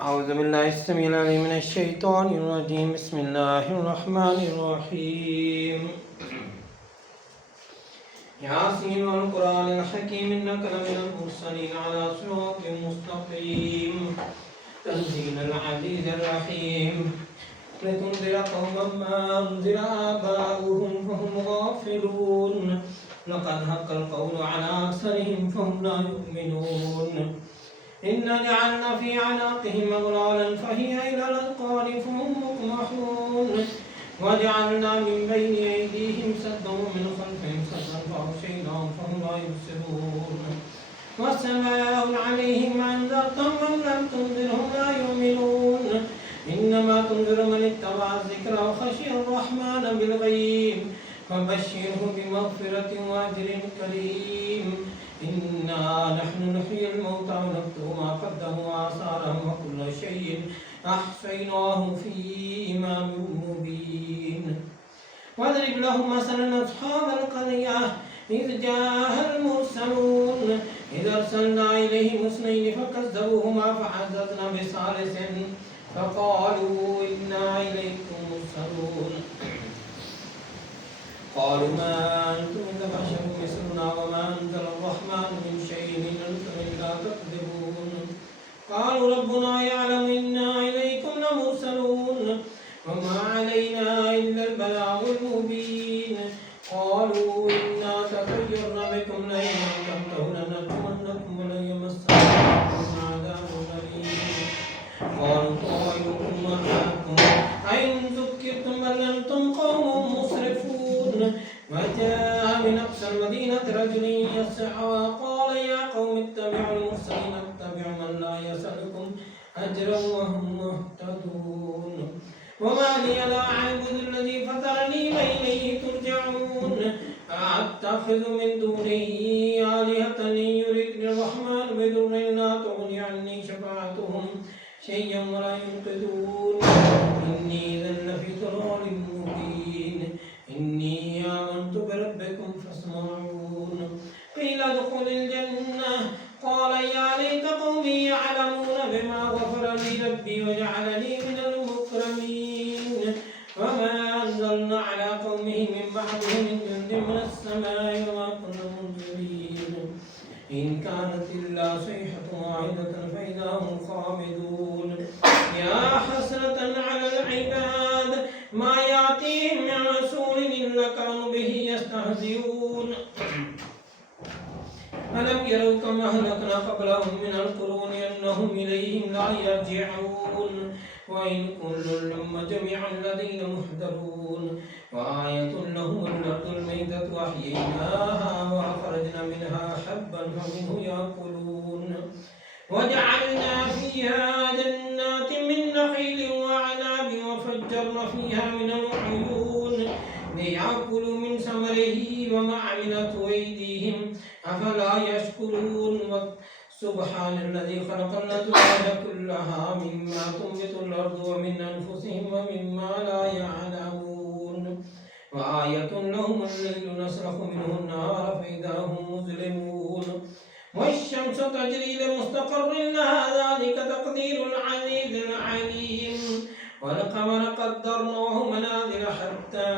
أعوذ بالله السميع العليم من الشيطان الرجيم. بسم الله الرحمن الرحيم. ياسين والقرآن الحكيم إنك لمن المرسلين على صراط مستقيم تنزيل العزيز الرحيم لتنذر قوما ما أنذر آباؤهم فهم غافلون لقد حق القول على أكثرهم فهم لا يؤمنون إنا جعلنا في أعناقهم أغلالا فهي إلى الأذقان فهم مقمحون وجعلنا من بين أيديهم سدا ومن خلفهم سدا فأغشيناهم فهم لا يبصرون وسواء عليهم أنذرتهم أم لم تنذرهم لا يؤمنون إنما تنذر من اتبع الذكر وخشي الرحمن بالغيب فبشره بمغفرة وأجر كريم. إنا نحن نحيي الموتى ونكتب ما قدموا وآثارهم وكل شيء أحصيناه في إمام مبين. واضرب لهم مثلا أصحاب القرية إذ جاءها المرسلون إذ أرسلنا إليهم اثنين فكذبوهما فعززنا بثالث فقالوا إنا إليكم مرسلون. قالوا ما أنتم إلا بشر مثلنا وما أنزل الرحمن من شيء إن أنتم إلا تكذبون. قالوا ربنا يعلم إنا إليكم لمرسلون وما علينا إلا البلاغ المبين. قالوا إنا تطيرنا بكم لئن أنتم لنرجمنكم ولن يمسكم عذاب أليم. قالوا طائركم معكم أئن ذكرتم بل أنتم قوم مسرفون. وجاء من أقصى المدينة رجل يسعى قال يا قوم اتبعوا المرسلين اتبعوا من لا يسألكم أجرا وهم مهتدون. وما لي لا أعبد الذي فطرني وإليه ترجعون. أتخذ من دونه آلهة إن يردني الرحمن بضر لا تغني عني شفاعتهم شيئا ولا ينقذون. إني إذا لفي ضلال مبين. إني آمنت بربكم فاسمعون. قيل ادخل الجنة قال يا ليت قومي يعلمون بما غفر لي ربي وجعلني من المكرمين. وما أنزلنا على قومه من بعده من جند من السماء وما كنا منزلين. إن كانت إلا صيحة واحدة فإذا هم خامدون. يا حسرة على العباد ما يأتيهم من رسول إلا كانوا به يستهزئون. ألم يروا كما أهلكنا قبلهم من القرون أنهم إليهم لا يرجعون. وإن كل لما جميعا لدينا محضرون. وآية لهم الأرض الميتة وأحييناها وأخرجنا منها حبا فمنه يأكلون. وجعلنا فيها جنات من نخيل وعناب وفجرنا فيها من العيون ليأكلوا من ثمره وما عملت أيديهم أفلا يشكرون. سبحان الذي خلق الأزواج كلها مما تنبت الأرض ومن أنفسهم ومما لا يعلمون. وآية لهم الليل نسلخ منه النهار فإذا هم مظلمون. والشمس تجري لمستقر لها ذلك تقدير العزيز العليم. والقمر قدرناه منازل حتى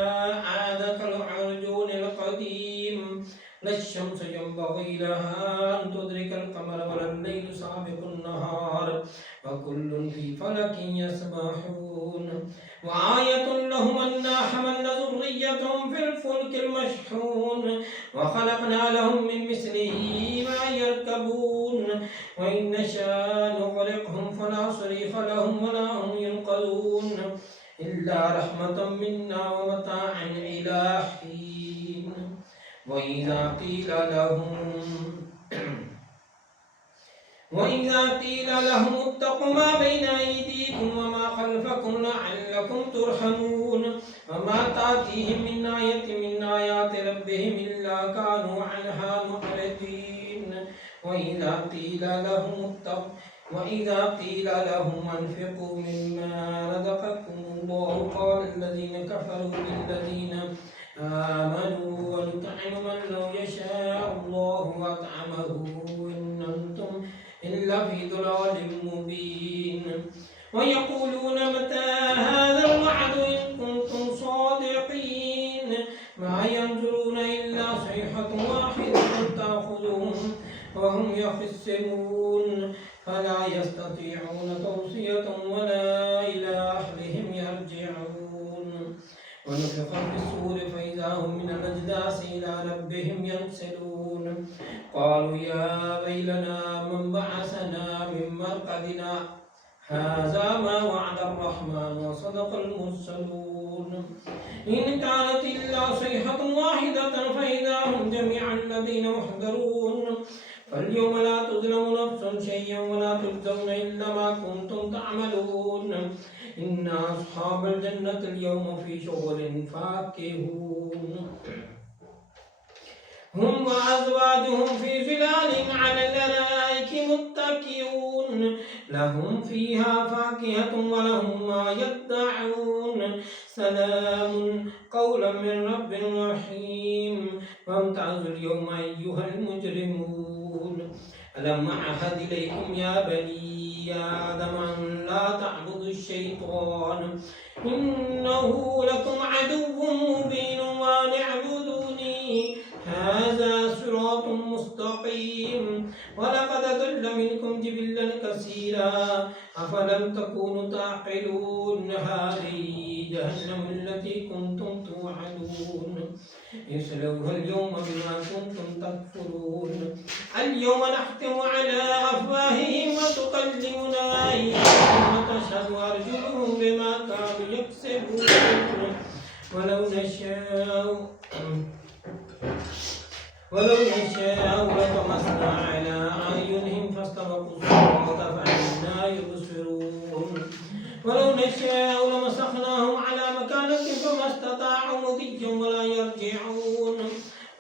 عاد كالعرجون القديم. لا الشمس ينبغي لها أن تدرك القمر ولا الليل سابق النهار وكل في فلك يسبحون. وآية لهم أنا حملنا ذريتهم في الفلك المشحون وخلقنا لهم من مثله ما يركبون. وإن نشاء نغرقهم فلا صريخ لهم ولا هم ينقذون إلا رحمة منا ومتاعا إلى حين. وإذا قيل لهم اتقوا ما بين أيديكم وما خلفكم لعلكم ترحمون. وما تأتيهم من آية من آيات ربهم إلا كانوا عنها معرضين. وإذا قيل لهم أنفقوا مما رزقكم الله قال الذين كفروا للذين آمنوا ونطعم من لو يشاء الله أطعمه إن أنتم إلا في ضلال مبين. ويقولون متى هذا الوعد إن كنتم صادقين ما ينظرون إلا صيحة واحدة تأخذهم وهم يخسرون فلا يستطيعون توصية ولا إلى أهلهم يرجعون ونفخ في الصور فإذا هم من الأجداث إلى ربهم ينسلون قالوا يا ويلنا من بعثنا من مرقدنا هذا ما وعد الرحمن وصدق المرسلون إن كانت إلا صيحة واحدة فإذا هم جميعا الذين محضرون فاليوم لا تظلم نفس شيئا ولا تجزون إلا ما كنتم تعملون إن أصحاب الجنة اليوم في شغل فاكهون هم وأزواجهم في ظلال على الأرائك متكئون لهم فيها فاكهة ولهم ما يدعون سلام قولا من رب رحيم فامتازوا اليوم أيها المجرمون ألم أعهد إليكم يا بني آدم أن لا تعبدوا الشيطان إنه لكم عدو مبين وأن اعبدوني هذا صراط مستقيم ولقد ضل منكم جبلا كثيرا أفلم تكونوا تعقلون هذه جهنم التي كنتم توعدون اصلوها اليوم بما كنتم تكفرون اليوم نختم على أفواههم وتكلمنا أيديهم وتشهد أرجلهم بما كانوا يكسبون ولو نشاء لطمسنا على أعينهم فاستبقوا الصراط فأنى يبصرون ولو نشاء لمسخناهم على مكانتهم فما استطاعوا مضيا ولا يرجعون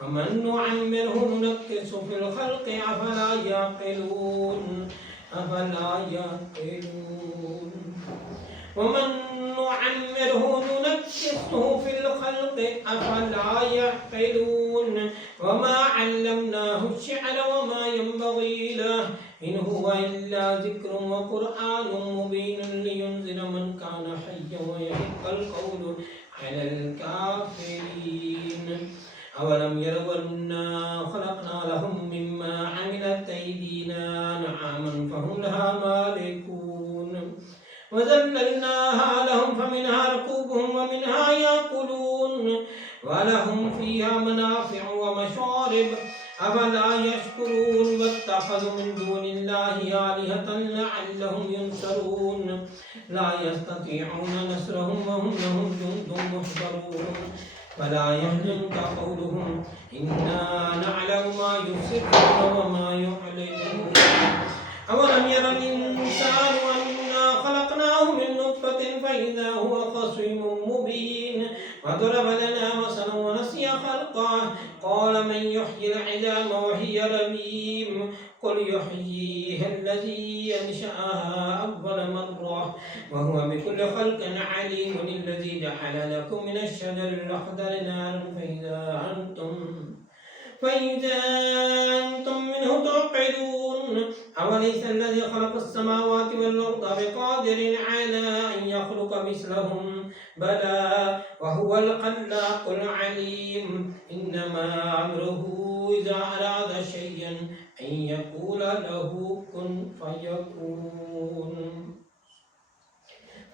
ومن نعمره ننكس في الخلق أفلا يعقلون ومن نعمره ننكسه في الخلق أفلا يعقلون وما علمناه الشعر وما ينبغي له إن هو إلا ذكر وقرآن مبين لينذر من كان حيا ويحق القول على الكافرين أولم يروا أنا خلقنا لهم مما عملت أيدينا أنعاما فهم لها مالكون وذللناها لهم فمنها ركوبهم ومنها يأكلون ولهم فيها منافع ومشارب أفلا يشكرون واتخذوا من دون الله آلهة لعلهم ينصرون لا يستطيعون نصرهم وهم لهم جند محضرون فلا يحزنك قولهم إنا نعلم ما يسرون وما يعلنون أولم ير الإنسان أنا خلقناه من نطفة فإذا هو خصيم مبين وضرب لنا مثلا ونسي خلقه قال من يحيي العظام وهي رميم قل يحييها الذي أنشأها أول مرة وهو بكل خلق عليم الذي جعل لكم من الشجر الأخضر نارا فإذا أنتم منه توقدون أوليس الذي خلق السماوات والأرض بقادر على أن يخلق مثلهم بلى وهو الخلاق العليم إنما أمره إذا أراد شيئا أن يقول له كن فيكون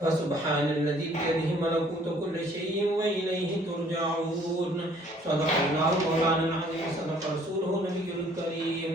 فسبحان الذي بيده ملكوت كل شيء وإليه ترجعون صدق الله مولانا العظيم صدق رسوله النبي الكريم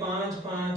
5-5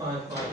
5-5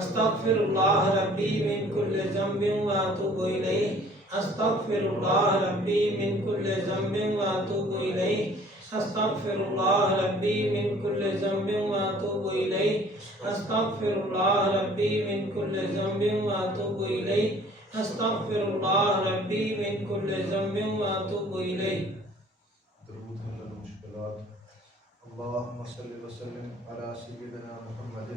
أستغفر الله ربي من كل ذنب وأتوب إليه أستغفر الله ربي من كل ذنب وأتوب إليه أستغفر الله ربي من كل ذنب وأتوب إليه أستغفر الله ربي من كل ذنب وأتوب إليه أستغفر الله ربي من كل ذنب وأتوب إليه. اللهم صل وسلم على سيدنا محمد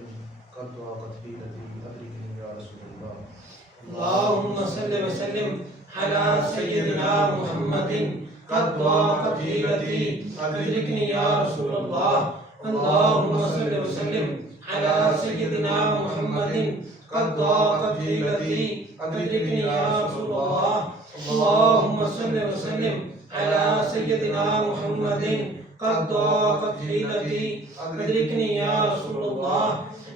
قد ضاقت حيلتي أدركني يا رسول الله. اللهم صل وسلم على سيدنا محمد قد ضاقت حيلتي أدركني يا رسول الله. اللهم صل وسلم على سيدنا محمد قد ضاقت حيلتي أدركني يا رسول الله. اللهم صل وسلم على سيدنا محمد قد ضاقت حيلتي أدركني يا رسول الله.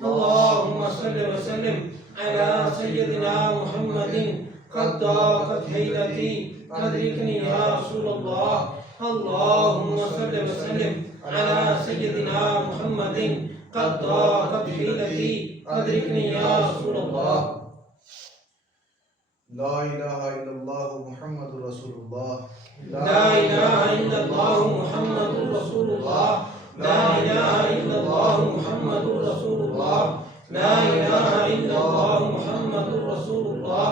اللهم صل وسلم على سيدنا محمد قد ضاقت حيلتي أدركني يا رسول الله. اللهم صل وسلم على سيدنا محمد قد ضاقت حيلتي أدركني يا رسول الله. لا إله إلا الله محمد رسول الله. لا إله إلا الله محمد رسول الله. لا إله إلا الله محمد رسول الله. لا إله إلا الله محمد رسول الله.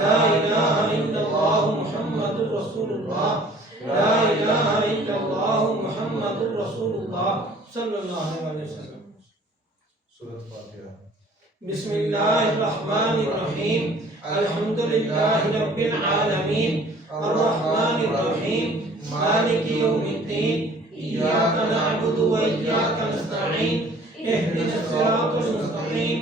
لا إله إلا الله محمد رسول الله. لا إله إلا الله محمد رسول الله صلى الله عليه وسلم. سورة فاتحة. بسم الله الرحمن الرحيم. الحمد لله رب العالمين الرحمن الرحيم مالك يوم الدين إياك نعبد وإياك نستعين اهدنا الصراط المستقيم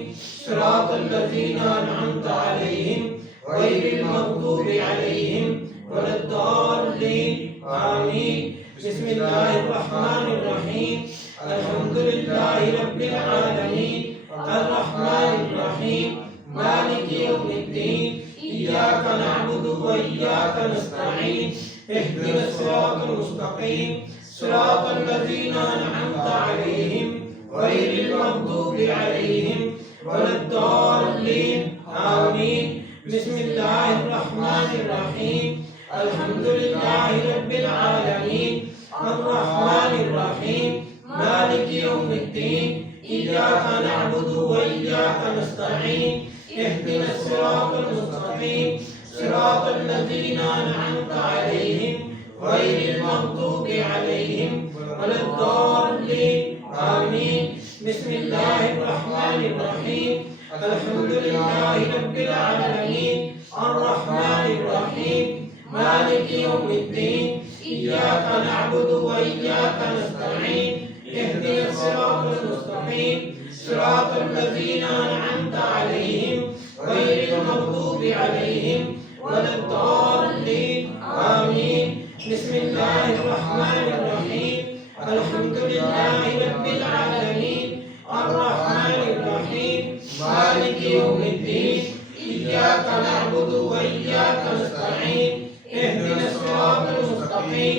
صراط الذين أنعمت عليهم غير المغضوب عليهم ولا الضالين آمين. بسم الله الرحمن الرحيم. الحمد لله رب العالمين الرحمن الرحيم مالك يوم الدين إياك نعبد وإياك نستعين اهدنا الصراط المستقيم صراط الذين أنعمت عليهم غير المغضوب عليهم ولا الضالين آمين. بسم الله الرحمن الرحيم. الحمد لله رب العالمين الرحمن الرحيم مالك يوم الدين إياك نعبد وإياك نستعين اهدنا الصراط المستقيم صراط الذين أنعمت عليهم غير المغضوب عليهم ولا الضالين آمين. بسم الله الرحمن الرحيم. الحمد لله رب العالمين الرحمن الرحيم مالك يوم الدين إياك نعبد وإياك نستعين اهدنا الصراط المستقيم صراط الذين أنعمت عليهم غير المغضوب عليهم ولا الضالين آمين. بسم الله الرحمن الرحيم. الحمد لله رب العالمين الرحمن الرحيم مالك يوم الدين إياك نعبد وإياك نستعين اهدنا الصراط المستقيم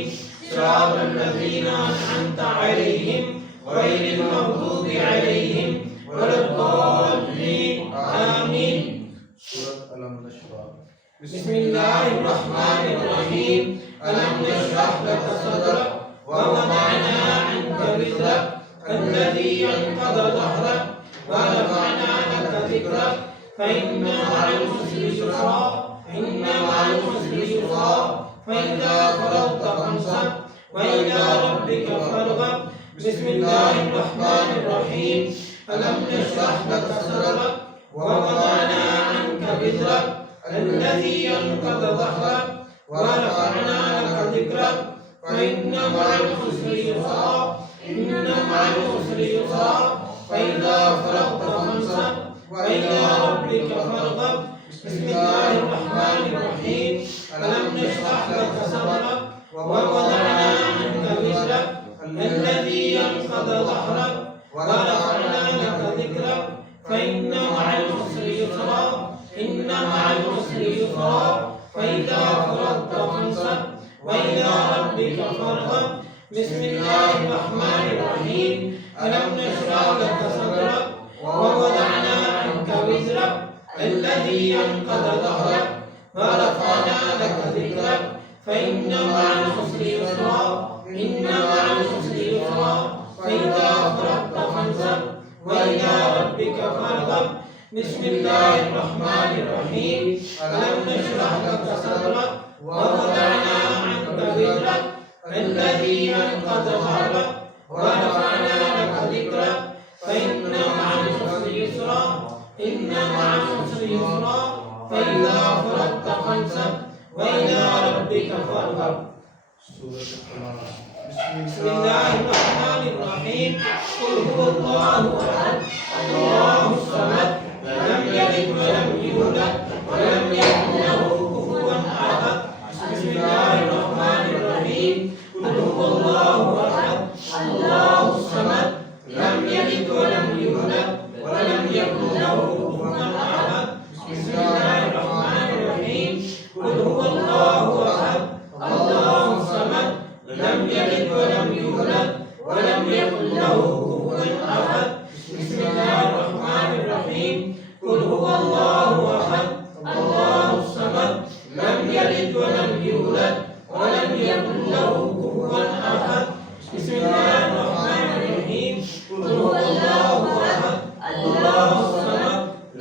صراط الذين أنعمت عليهم غير المغضوب عليهم ولا الضالين آمين. سورة ألم نشرح. بسم الله الرحمن الرحيم. ألم نشرح لك صدرك ووضعنا عنك وزرك الذي أنقض ظهرك ورفعنا لك ذكرك فإن مع العسر يسرا إن مع العسر يسرا فإذا فرغت فانصب وإلى ربك فارغب. بسم الله الرحمن الرحيم. ألم نشرح لك صدرك ووضعنا عنك وزرك الذي أنقض ظهرك ورفعنا لك ذكرك فإن مع العسر يسرا إن مع العسر يسرا فإذا فرغت فانصب وإلى ربك فارغب. بسم الله الرحمن الرحيم. ألم نشرح لك صدرك ووضعنا عنك وزرك الذي أنقض ظهرك ورفعنا لك ذكرك فإن مع العسر يسرا إن مع العسر يسرا فإذا فرغت فانصب وإلى ربك فارغب. بسم الله الرحمن الرحيم. ألم نشرح لك صدرك ووضعنا عنك الذي أنقض ظهرك ورفعنا لك ذكرك فإن مع العسر يسرا إن مع العسر يسرا فإذا فرغت فانصب وإلى ربك فارغب بسم الله الرحمن الرحيم ألم نشرح لك صدرك ووضعنا عنك وزرك الذي أنقض ظهرك ورفعنا لك ذكرك فإن مع العسر يسرا إن مع العسر يسرا فإذا فرغت فانصب وإلى ربك فارغب سورة الإخلاص. بسم الله الرحمن الرحيم قل هو الله أحد الله الصمد لم يلد ولم يولد ولم يكن له كفوا أحد بسم الله الرحمن الرحيم قل هو الله أحد الله الصمد لم يلد ولم يولد ولم يكن له كفوا أحد بسم الله الرحمن الرحيم قل هو الله أحد الله الصمد لم يلد ولم يولد ولم يكن له كفوا أحد بسم الله الرحمن الرحيم قل هو الله أحد الله الصمد لم يلد ولم يولد ولم يكن له كفوا أحد بسم الله الرحمن الرحيم قل هو الله أحد الله الصمد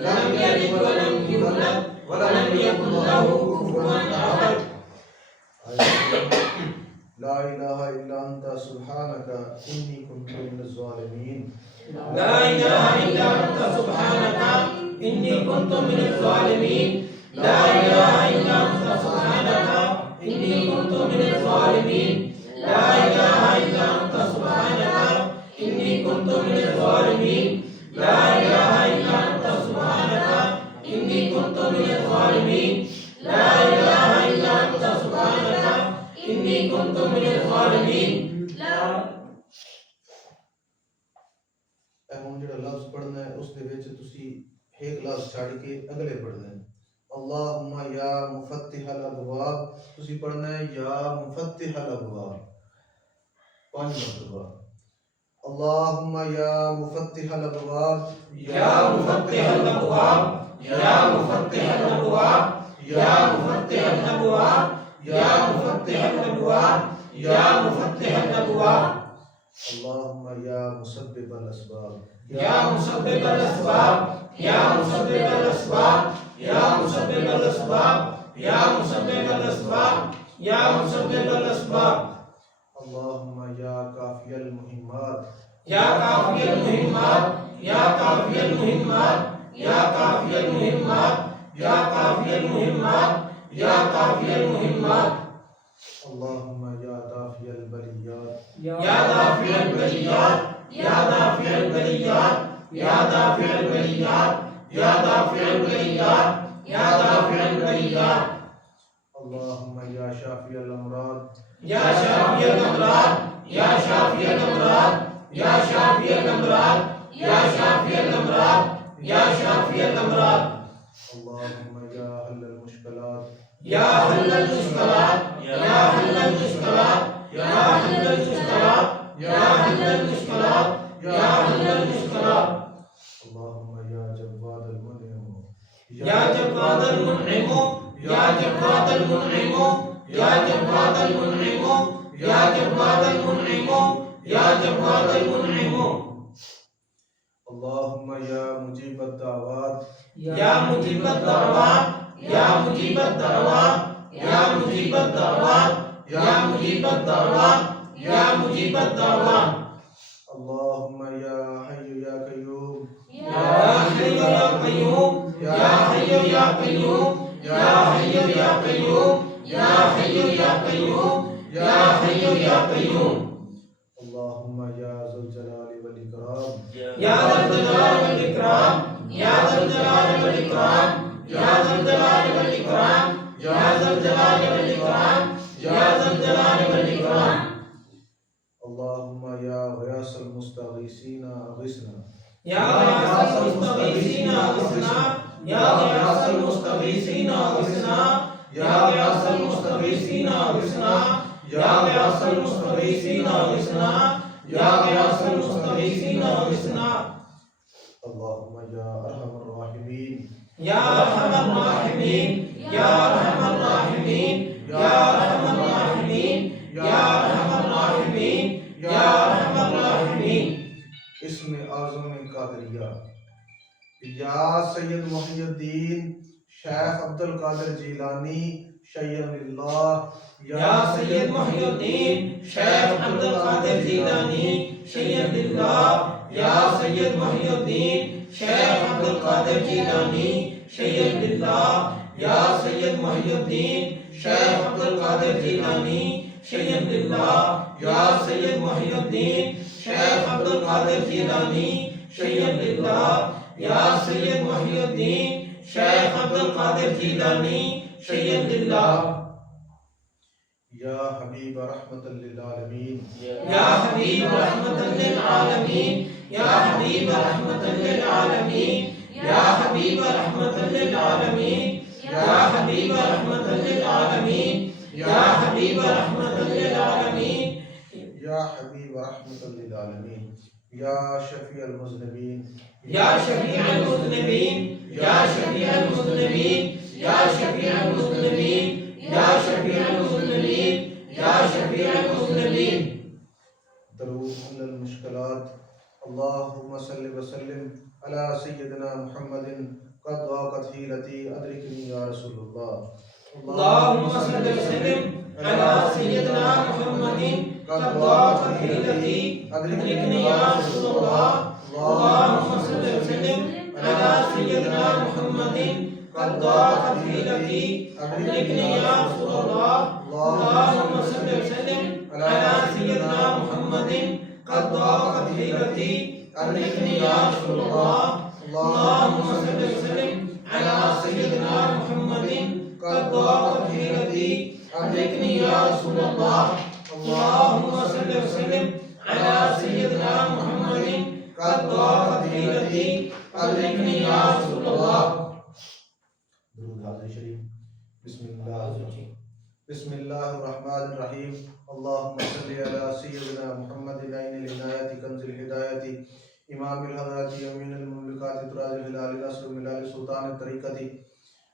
لم يلد ولم يولد ولم يكن له كفوا أحد لا إله إلا أنت سبحانك إني كنت من الظالمين. لا إله إلا أنت سبحانك إني كنت من الظالمين. لا إله إلا أنت سبحانك إني كنت من الظالمين. لا إله إلا أنت سبحانك إني كنت من الظالمين. لا إله إلا أنت سبحانك إني كنت من الظالمين. لا إله إلا أنت سبحانك إني كنت من الظالمين. ਹੁਣ ਜਿਹੜਾ ਲਫ਼ਜ਼ ਪੜ੍ਹਨਾ ਹੈ ਉਸ ਦੇ ਵਿੱਚ ਤੁਸੀਂ ਇੱਕ ਲਫ਼ਜ਼ ਛੱਡ ਕੇ ਅਗਲੇ ਪੜ੍ਹਨਾ ਹੈ. اللهم یا مفتح الابواب ਤੁਸੀਂ ਪੜ੍ਹਨਾ ਹੈ یا مفتح الابواب 5 مرتبہ. اللهم یا مفتح الابواب يا مفتح الأبواب يا مفتح الأبواب يا مفتح الأبواب يا مفتح الأبواب يا مفتح الأبواب. اللهم یا مسبب الاسباب يا مسبب الأسباب يا مسبب الأسباب يا مسبب الأسباب يا مسبب الأسباب يا مسبب الأسباب. اللهم یا کافی المہمات يا كافي المهمات يا كافي المهمات يا كافي المهمات يا كافي المهمات يا كافي المهمات. اللهم یا دافع البلیات يا دافع البليات يا دافع البليات يا دافع البليات يا دافع البليات يا دافع البليات. اللهم یا شافی الامراض يا شافي الأمراض يا شافي الأمراض يا شافي الأمراض يا شافي الأمراض يا شافي الأمراض. اللهم یا حل المشکلات يا حل المشكلات يا حل المشكلات يا حل المشكلات يا حل المشكلات يا حل المشكلات. اللهم یا جواد المنعم يا جواد المنعم يا جواد المنعم يا جواد المنعم يا جواد المنعم يا جواد المنعم. اللهم یا مجیب الدعوات يا مجيب الدعوات يا مجيب الدعوات يا مجيب الدعوات يا مجيب الدعوات يا مجيب الدعوات. اللهم یا حی یا قیوم يا حي يا قيوم يا حي يا قيوم يا حي يا قيوم يا حي يا قيوم يا حي يا قيوم. اللهم یا ذو الجلال والاکرام يا ذا الجلال والإكرام يا ذا الجلال والإكرام يا ذا الجلال والإكرام يا ذا الجلال والإكرام يا ذا الجلال والإكرام. اللهم یا غیاث المستغیثین اغثنا يا غياث المستغيثين أغثنا يا غياث المستغيثين أغثنا يا غياث المستغيثين أغثنا يا غياث المستغيثين أغثنا يا غياث المستغيثين أغثنا. اللهم یا ارحم الراحمین یا ارحم الراحمین یا ارحم الراحمین یا ارحم الراحمین یا ارحم الراحمین یا ارحم الراحمین اسم اعظم قادریہ یا سید محی الدین شیخ عبد القادر جیلانی شیخ اللہ یا سید محی الدین شیخ عبد القادر جیلانی شیخ اللہ یا سید محی الدین شیخ عبد القادر جیلانی شیخ اللہ یا سید محی الدین شیخ عبد القادر جیلانی شیخ اللہ یا سید محی الدین شیخ عبد القادر جیلانی شیخ اللہ یا سید محی الدین شیخ عبد القادر جیلانی شیخ اللہ یا حبیب رحمت للعالمین یا حبیب رحمت للعالمین یا حبیب رحمت للعالمین یا حبیب رحمت للعالمین یا حبیب رحمت للعالمین یا حبیب رحمت للعالمین یا حبیب رحمت للعالمین یا شفیع المذنبین یا شفیع المذنبین یا شفیع المذنبین یا شفیع المذنبین یا شفیع المذنبین یا شفیع المذنبین درود علی المشکلات اللہم صلی وسلم علی سیدنا محمد قد ضاقت حیلتی ادرکنی یا رسول اللہ اللہم صلی وسلم علی سیدنا محمد قد ضاقت حیلتی ادرکنی یا رسول اللہ اللہم صلی وسلم علی سیدنا محمد قد ضاقت حیلتی ادرکنی یا رسول اللہ اللہم صلی وسلم علی سیدنا محمد قد ضاقت حیلتی ادرکنی یا رسول اللہ اللہم صلی وسلم علی سیدنا محمد قد ضاقت حیلتی ادرکنی یا رسول اللہ اللہم صلی وسلم علی سیدنا محمد قد ضاقت حیلتی ادرکنی یا رسول اللہ درود حاضر شریف بسم اللہ الرحمن الرحیم اللہم صلی علی سیدنا محمد عین العنایت کنز الہدایت امام الحضرات امین المملکات تراج الہلال نصر ملال سلطان الطریقت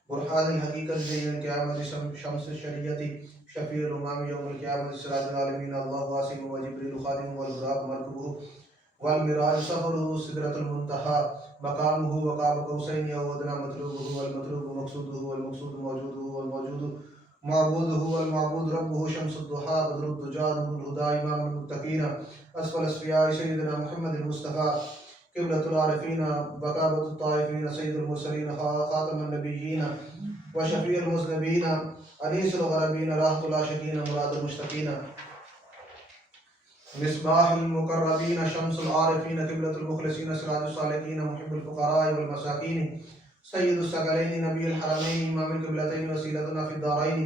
برحان الحقیقت زین قیامت شمس الشریعت شفیع الامام یوم القیامت سراج العالمین اللہ واسم و جبریل خادم والبراق مرکبہ والمراج سفرہ سدرۃ المنتہا مقامہ وقاب قوسین او ادنی مطلوبہ والمطلوب مقصودہ والمقصود موجودہ والموجود معبودہ والمعبود ربہ شمس الضحا بدر الدجا نور الہدی امام المتقین اسفل اصفیاء سیدنا محمد المصطفى قبلۃ العارفین وقابۃ الطائفین سید المرسلین خاتم النبیین وشفیع المذنبین انیس الغربین راحۃ العاشقین مراد المشتقین مصباح المقربین شمس العارفین قبلۃ المخلصین سراج الصالحین محب الفقراء والمساکین سید الثقلین نبی الحرمین امام القبلتین وسیلتنا فی الدارین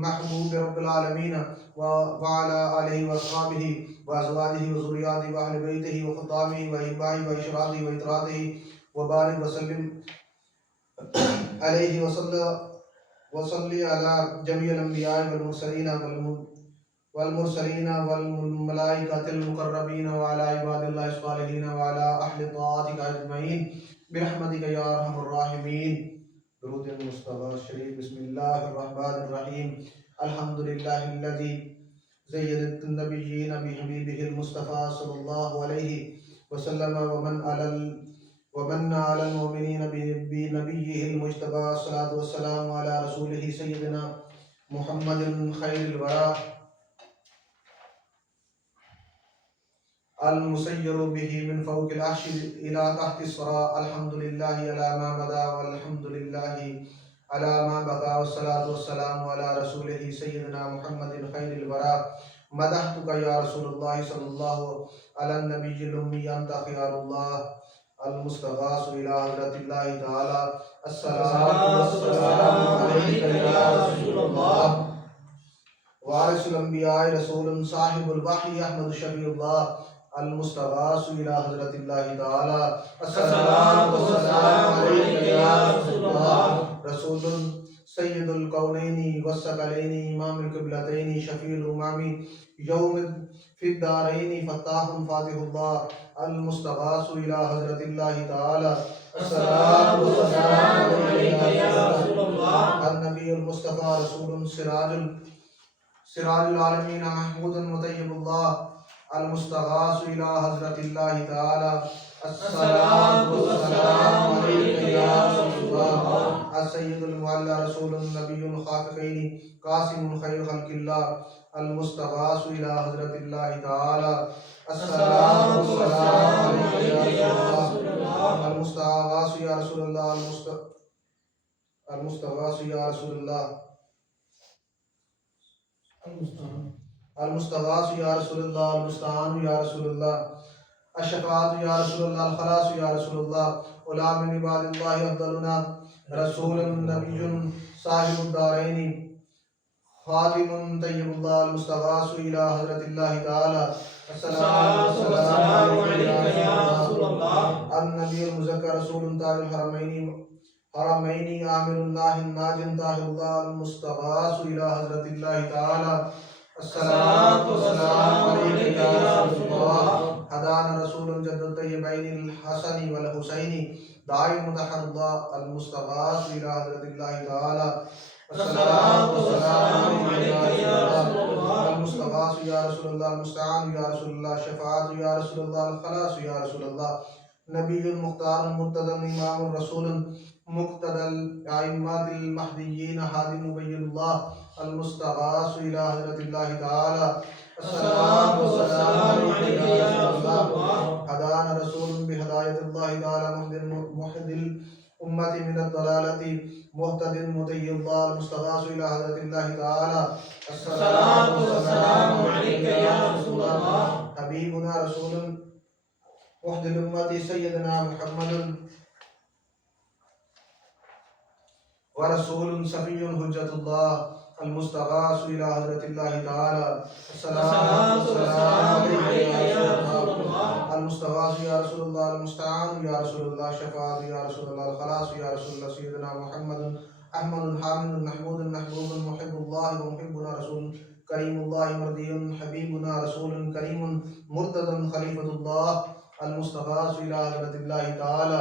محبوب رب العالمین وعلى آلہ واصحابہ وازواجہ وذریاتہ واہل بیتہ وخدامہ واتباعہ واشراطہ واطراطہ وبارک وسلم علیہ وصلی علی جمیع الانبیاء والمرسلین والملائکۃ المقربین وعلی عباد اللہ الصالحین وعلی اہل طاعتک اجمعین برحمتک یا ارحم الراحمین درود مصطفی شریف بسم اللہ الرحمن الرحیم الحمدللہ الذی زید النبیین بحبیبہ المصطفى صلی اللہ علیہ وسلم ومن علی المؤمنین بنبیہ المجتبى الصلاة والسلام علی رسولہ سیدنا محمد خیر الورى المسير به من فوق العرش إلى تحت الثرى الحمد لله على ما بدا والحمد لله على ما بقى والصلاة والسلام على رسوله سيدنا محمد خير الورى مدحتك يا رسول الله صلى الله على النبي الأمي أنت خيار الله المستغاث إلى حضرة الله تعالى الصلاة والسلام عليك يا رسول الله وارث الأنبياء رسول صاحب الوحي أحمد شفيع الله المستغاث إلى حضرة الله تعالى الصلاة والسلام عليك يا رسول الله رسول سید الکونین والثقلین امام القبلتین شفیع الامام یوم فی الدارین فتاح فاتح اللہ المستغاث الى حضرت اللہ تعالی الصلاۃ والسلام علیک یا رسول اللہ النبی المصطفى رسول سراج العالمین محمود مطیب اللہ المستغاث الى حضرت اللہ تعالی الصلاۃ والسلام علیک یا رسول اللہ السید المعلی رسول النبی الخافقین قاسم خیر خلق اللہ المستغاث الى حضرت اللہ تعالی الصلاۃ والسلام علیک یا رسول اللہ المستغاث یا رسول اللہ المستغاث یا رسول اللہ المستغاث یا رسول اللہ المستعان یا رسول اللہ الشفاعت یا رسول اللہ الخلاص یا رسول اللہ علام من عباد اللہ افضلنا رسول نبی صاحب الدارین خادم طیب اللہ المستغاث الى حضرت اللہ تعالی الصلاۃ والسلام علیک یا رسول اللہ النبی المذکر رسول تاج الحرمین حرمین عامر اللہ الناجم طاہر اللہ المستغاث الى حضرت اللہ تعالی الصلاۃ والسلام علیک یا رسول اللہ حدان رسول جد الطیبین الحسن والحسین داعی متحر اللہ المستغاث الى حضرت اللہ تعالی الصلاۃ والسلام علیک یا رسول اللہ المستغاث یا رسول اللہ المستعان یا رسول اللہ شفاعت یا رسول اللہ الخلاص یا رسول اللہ نبی مختار مرتضی امام الرسول مقتدى الائمات المہدیین ہادی مبین اللہ المستغاث الى حضرت اللہ تعالی الصلاۃ والسلام علیک یا رسول اللہ ہدانا رسول بہدایت اللہ تعالی محد الامت من الضلالۃ محتد مطیع اللہ المستغاث الى حضرت اللہ تعالی الصلاۃ والسلام علیک یا رسول اللہ حبیبنا رسول محد الامت سیدنا محمد ورسول صفی حجت اللہ المستغاث الى حضرت اللہ تعالی الصلاۃ والسلام علیک یا رسول اللہ المستغاث یا رسول اللہ المستعان یا رسول اللہ شفاعت یا رسول اللہ الخلاص یا رسول اللہ سیدنا محمد احمد حامد محمود محبوب محب اللہ ومحبنا رسول کریم اللہ مرضی حبیبنا رسول کریم مرتضی خلیفۃ اللہ المستغاث الى حضرت اللہ تعالی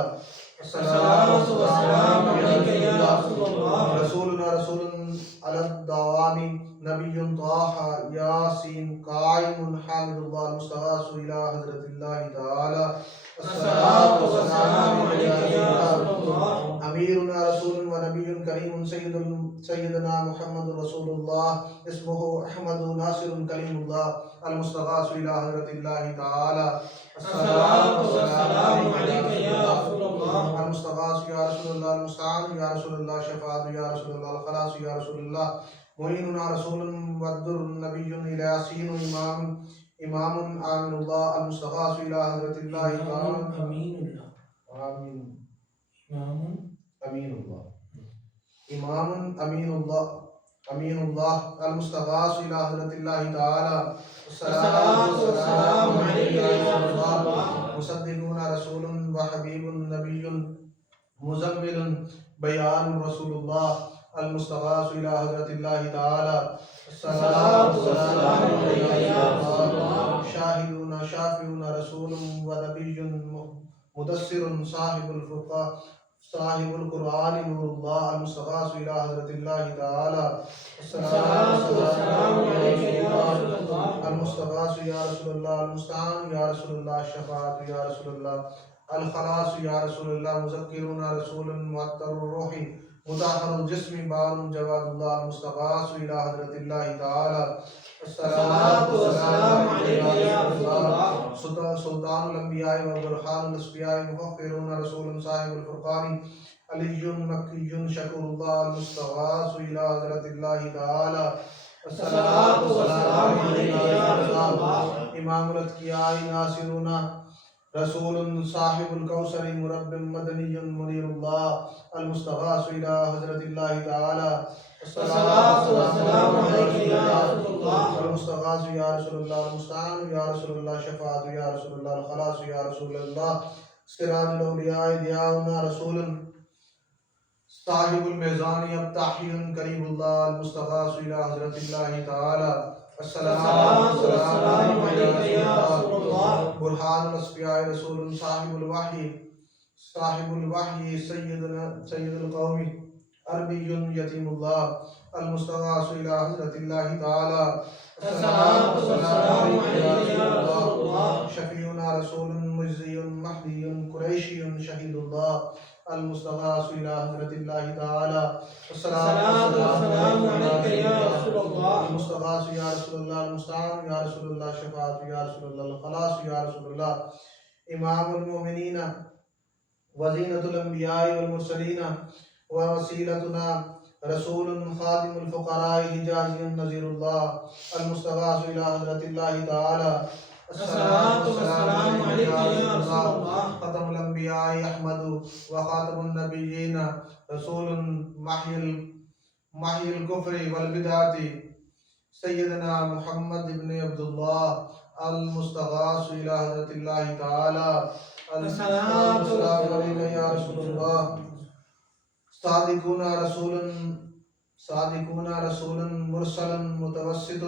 الصلاۃ والسلام علیک یا رسول اللہ رسولنا رسول علی الدوام نبی طه یاسین قائم حامد اللہ المستغاث الى حضرت اللہ تعالی الصلاۃ والسلام علیک یا رسول اللہ امیرنا رسول و نبی کریم سیدنا محمد رسول اللہ اسمہ احمد ناصر کلیم اللہ المستغاث الى حضرت اللہ تعالی الصلاۃ والسلام علیک یا رسول اللہ المستغاث یا رسول اللہ المستعان یا رسول اللہ شفاعت یا رسول اللہ الخلاص یا رسول اللہ معیننا رسول ودر نبی الیاسین امام آمن اللہ المستغاث الى حضرت اللہ تعالی امین اللہ امام امین اللہ المستغاث الى حضرت اللہ تعالی الصلاۃ والسلام علیک یا رسول اللہ مصدقون رسول وحبیب نبی مزمل بیان رسول اللہ المستغاث الى حضرت اللہ تعالی الصلاۃ والسلام علیک یا رسول اللہ شاہدون شافعون رسول ونبی مدثر صاحب الفرقان صاحب القرآن نور اللہ المستغاث الى حضرت اللہ تعالی الصلاۃ والسلام علیک یا رسول اللہ المستغاث یا رسول اللہ المستعان یا رسول اللہ شفاعت یا رسول اللہ الخلاص یا رسول اللہ مذکرون رسول معطر الروح مطہر الجسم بار جواد اللہ المستغاث الى حضرت اللہ تعالی الصلاۃ والسلام علیک یا رسول اللہ سلطان الانبیاء وبرہان الاسفیاء مفخرون رسول صاحب الفرقان علی مکی شکر اللہ المستغاث الى حضرت اللہ تعالی الصلاۃ والسلام علیک یا رسول اللہ امام الاتقیاء ناصرون رسول صاحب الکوثر مرب مدنی منیر اللہ المستغاث الى حضرت اللہ تعالی الصلاۃ والسلام علیک یا رسول اللہ المستغاث یا رسول اللہ المستعان یا رسول اللہ شفاعت یا رسول اللہ الخلاص یا رسول اللہ سراج الاولیاء ضیاؤنا رسول صاحب المیزان ابطاحی کریم اللہ المستغاث الى حضرت اللہ تعالی الصلاۃ والسلام علیک یا رسول اللہ برہان الاصفیاء رسول صاحب الوحی سید القوم عربی یتیم اللہ المستغاث الى حضرت اللہ تعالی الصلاۃ والسلام علیک یا رسول اللہ شفیعنا رسول مجزی مہدی قریشی شہید اللہ المستغاث الى حضرت اللہ تعالی الصلاۃ والسلام علیک یا رسول اللہ المستغاث یا رسول اللہ المستعان یا رسول اللہ شفاعت یا رسول اللہ الخلاص یا رسول اللہ امام المؤمنین وزینۃ الانبیاء والمرسلین ووسیلتنا رسول خادم الفقراء حجازی نذیر اللہ المستغاث الى حضرت اللہ تعالی الصلاۃ والسلام علیک یا رسول اللہ ختم الانبیاء احمد وخاتم النبیین رسول محی الکفر والبدعۃ سیدنا محمد ابن عبداللہ المستغاث الى حضرت اللہ تعالی الصلاۃ والسلام علیک یا رسول اللہ صادقون رسول مرسل متوسط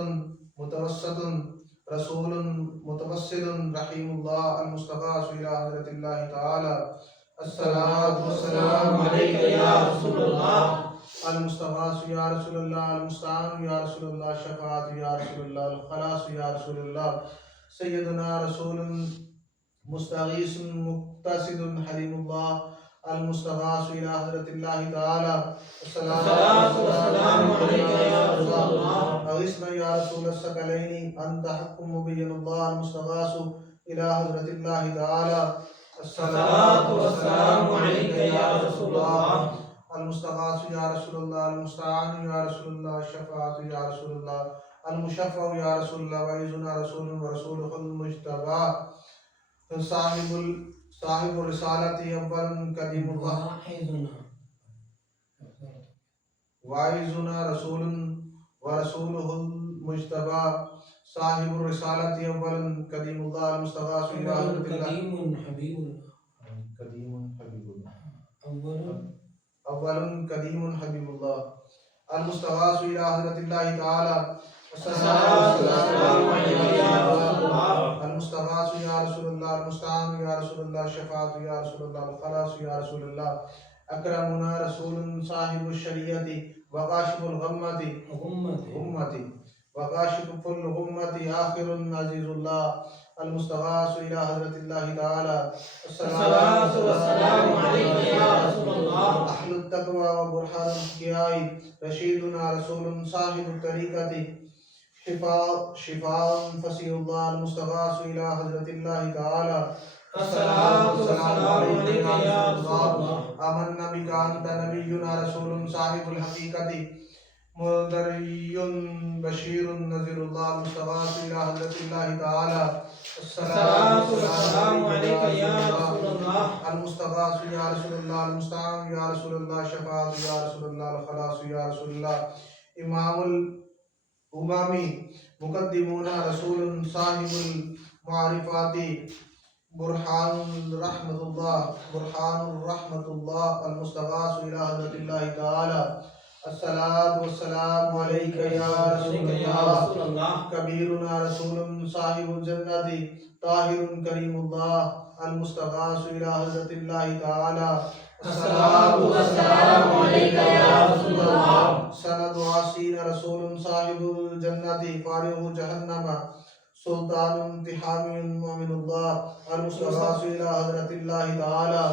رسول متوسل رحیم اللہ المستغاث الى حضرت اللہ تعالی الصلاۃ والسلام علیک یا رسول اللہ المستغاث یا رسول اللہ المستعان یا رسول اللہ شفاعت یا رسول اللہ الخلاص یا رسول اللہ سیدنا رسول مستغیث مقتصد حلیم اللہ المستغاث الى حضرت اللہ تعالی الصلاۃ والسلام علیک یا رسول اللہ اغثنا یا رسول الثقلین انت حق مبین اللہ المستغاث الى حضرت اللہ تعالی الصلاۃ والسلام علیک یا رسول اللہ المستغاث یا رسول اللہ المستعان یا رسول اللہ شفاعت یا رسول اللہ المشفع یا رسول اللہ وعیذنا رسول ورسولہ المجتبی صاحب الرسالت اول قدیم اللہ وعیذنا رسول ورسولہ المجتبی صاحب الرسالت اول قدیم اللہ المستغاث الى حضرت اللہ قدیم حبیب اللہ اول قدیم حبیب اللہ المستغاث الى حضرت اللہ تعالی الصلاۃ والسلام علیک یا رسول اللہ المستغاث یا رسول اللہ المستعان یا رسول اللہ شفاعت یا رسول اللہ الخلاص یا رسول اللہ اکرمنا رسول صاحب الشریعت وکاشف الغمۃ وکاشف الغمۃ آخر عزیز اللہ المستغاث الى حضرت اللہ تعالی الصلاۃ والسلام علیک یا رسول اللہ اہل التقوی وبرہان الحقیاء رشیدنا رسول صاحب الطریقۃ شفاء فصیح اللہ المستغاث الى حضرت اللہ تعالی الصلاۃ والسلام علیک یا رسول اللہ آمنا بک انت نبینا رسول صاحب الحقیقۃ مدری بشیر نذیر اللہ المستغاث الى حضرت اللہ تعالی الصلاۃ والسلام علیک یا رسول اللہ المستغاث یا رسول اللہ المستعان یا رسول اللہ شفاعت یا رسول اللہ الخلاص یا رسول اللہ امام الامامی مقدمون رسول صاحب المعرفات برہان الرحمت اللہ المستغاث الى حضرت اللہ تعالی الصلاۃ والسلام علیک یا رسول اللہ کبیرنا رسول صاحب الجنت طاہر کریم اللہ المستغاث الى حضرت اللہ تعالی الصلاۃ والسلام علیک یا رسول اللہ سند عاصین رسول صاحب الجنت فارغ جہنم سلطان امتحامی مومن اللہ المستغاث الى حضرت اللہ تعالی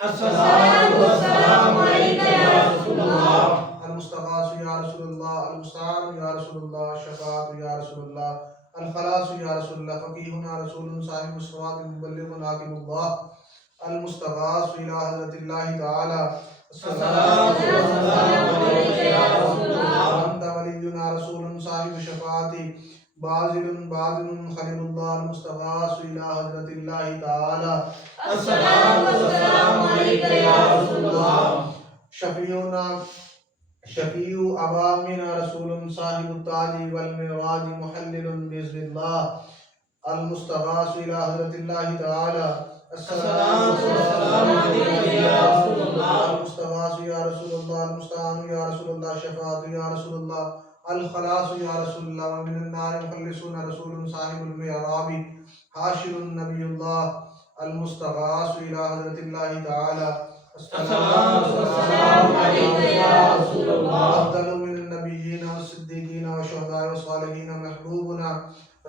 الصلاۃ والسلام علیک یا رسول اللہ المستغاث یا رسول اللہ المستعان یا رسول اللہ شفاعت یا رسول اللہ الخلاص یا رسول اللہ فقیہنا رسول صاحب الصواب مبلغ حاکم اللہ المستغاث الى حضرت اللہ تعالی الصلاۃ والسلام علیک یا رسول اللہ انت ولینا رسول صاحب شفاعت باذل خلیل اللہ المستغاث الى حضرت اللہ تعالی الصلاۃ والسلام علیک یا رسول اللہ شفیع عوامنا رسول صاحب التاج والمعراج محلل بإذن اللہ المستغاث الى حضرت اللہ تعالی الصلاة والسلام عليك يا رسول الله. المستغاث يا رسول الله، المستعان يا رسول الله، الشفاعة يا رسول الله، الخلاص يا رسول الله، ومن النار مخلصون رسول صاحب المعراج حاشر النبي الله، المستغاث إلى حضرة الله تعالى. الصلاة والسلام عليك يا رسول الله. أفضل من النبيين والصديقين والشهداء والصالحين محبوبنا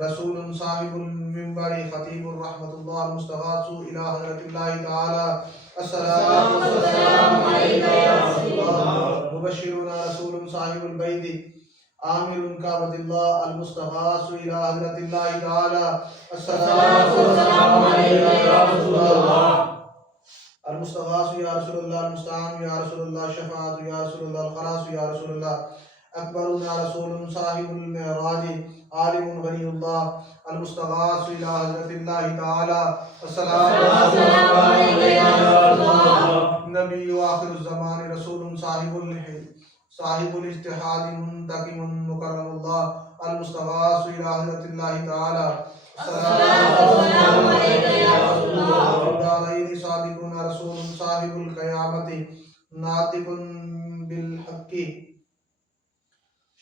رسول صاحب المنبر خطيب الرحمة الله، المستغاث إلى حضرة الله تعالى. الصلاة والسلام عليك يا رسول الله. مبشرنا رسول صاحب البيت آمر كعبة الله، المستغاث إلى حضرة الله تعالى. الصلاة والسلام عليك يا رسول الله. المستغاث يا رسول الله، المستعان يا رسول الله، الشفاعة يا رسول الله، الخلاص يا رسول الله. أكبرنا رسول صاحب المعراج عالم غني الله، المستغاث إلى حضرة الله تعالى. الصلاة والسلام عليك يا رسول الله. نبي آخر الزمان رسول صاحب الاجتهاد منتقم مكرم الله، المستغاث إلى حضرة الله تعالى. الصلاة والسلام عليك يا رسول الله. الدارين صادقون رسول صاحب القيامة ناطق بالحق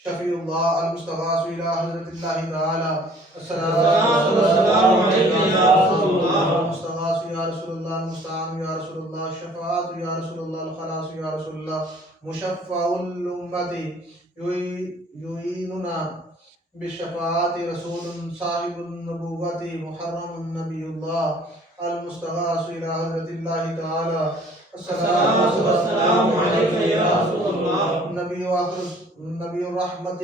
شفيع الله، المستغاث إلى حضرة الله تعالى. الصلاة والسلام عليك يا رسول الله. المستغاث يا رسول الله، المستعان يا رسول الله، الشفاعة يا رسول الله، الخلاص يا رسول الله. مشفع الأمة يعيننا بالشفاعة رسول صاحب النبوة محرم النبي الله، المستغاث إلى حضرة الله تعالى. الصلاة والسلام عليك يا رسول الله. نبي الرحمة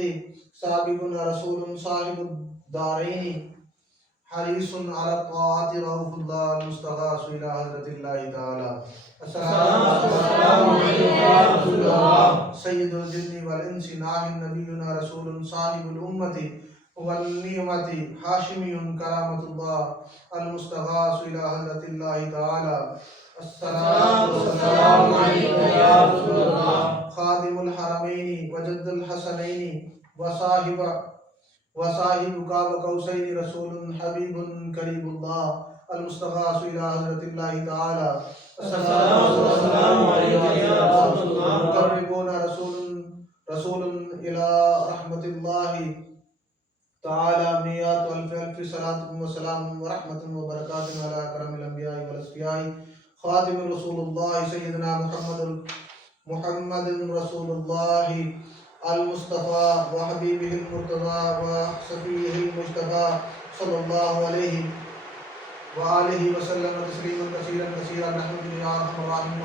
سابق رسول صاحب الدارين حريص على الطاعة رؤوف الله، المستغاث إلى حضرة الله تعالى. الصلاة والسلام عليك يا رسول الله. سيد الجن والإنس ناهي نبينا رسول صاحب الأمة والنعمة هاشمي كرامة الله، المستغاث إلى حضرة الله تعالى. الصلاة والسلام عليك يا رسول الله. خادم الحرمين وجد الحسنين وصاحب قاب قوسين رسول حبيب كريم الله، المستغاث إلى حضرة الله تعالى. الصلاة والسلام عليك يا رسول الله. مقربون رسول إلى رحمة الله تعالى. مئات ألف ألف صلاة وسلام ورحمة وبركات على أكرم الأنبياء والأصفياء خاتم رسول الله سيدنا محمد رسول الله المصطفى وحبيبه المرتضى وصفيه المجتبى صلى الله عليه وآله وسلم تسليما كثيرا كثيرا. نحمد يا أرحم الراحمين.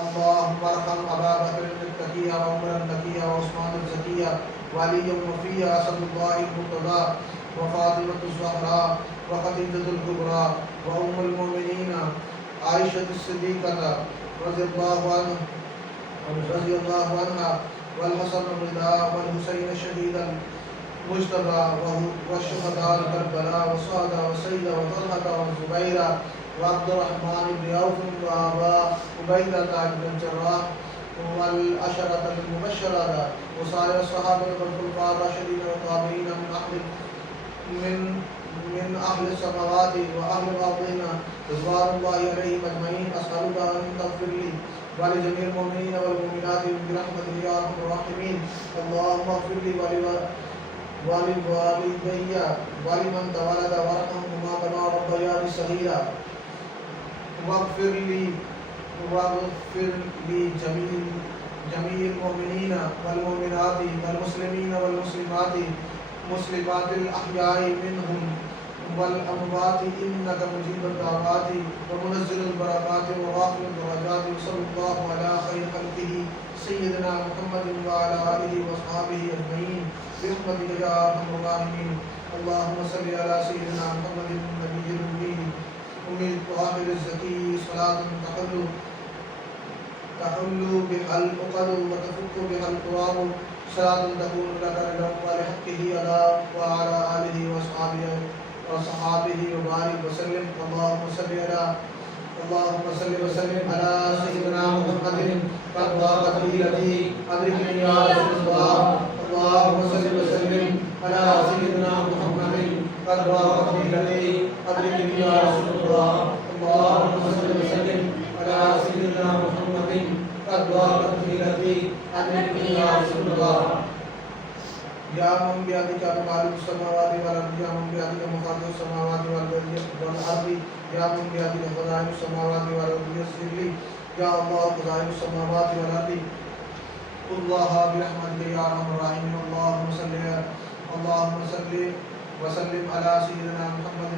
اللهم ارحم أبا بكر التقي وعمر التقي وعثمان الزكي وعليا وفيا أسد الله المرتضى وفاطمة الزهراء وخديجة الكبرى وأم المؤمنين عائشة الصديقة رضي الله عنها والحسن الرضا والحسين شهيدا مجتبى والشهداء الكربلاء وسعد وسيد وطلحة والزبير وعبد الرحمن بن عوف وأبا عبيدة بن الجراح والعشرة المبشرة وسائر الصحابة والخلفاء الراشدين والتابعين من أهل السماوات وأهل الأرضين رضوان الله عليهم أجمعين. أسألك أن تغفر لي ولجميع المؤمنين والمؤمنات برحمتك يا أرحم الراحمين. اللهم اغفر لي ولوالدي ولمن تولد وارحمهما كما ربياني صغيرا. واغفر لي جميع المؤمنين والمؤمنات والمسلمين والمسلمات مسلمات الأحياء منهم والأموات إنك مجيب الدعوات ومنزل البركات ورافع الدرجات. صلى الله على خير خلقه سيدنا محمد وعلى آله وأصحابه أجمعين برحمتك يا أرحم الراحمين. اللهم صل على سيدنا محمد النبي الأمي الطاهر الزكي صلاة تحل بها العقد وتفك بها القرآن، صلاة تكون لك رضا ولحقه وعلى آله وصحابه وبارك وسلم. اللهم صل وسلم على سيدنا محمد قد ضاقت حيلتي أدركني يا رسول الله. اللهم صل وسلم على سيدنا محمد قد ضاقت حيلتي أدركني يا رسول الله. التي أدركني يا رسول الله. يا من بيدك مقاليد السماوات والأرض يا من بيدك مفاتيح السماوات والأرض يا من بيدك خزائن السماوات والأرض يسر لي يا الله خزائن السماوات والأرض الله برحمتك يا أرحم الراحمين. اللهم صل وسلم على سيدنا محمد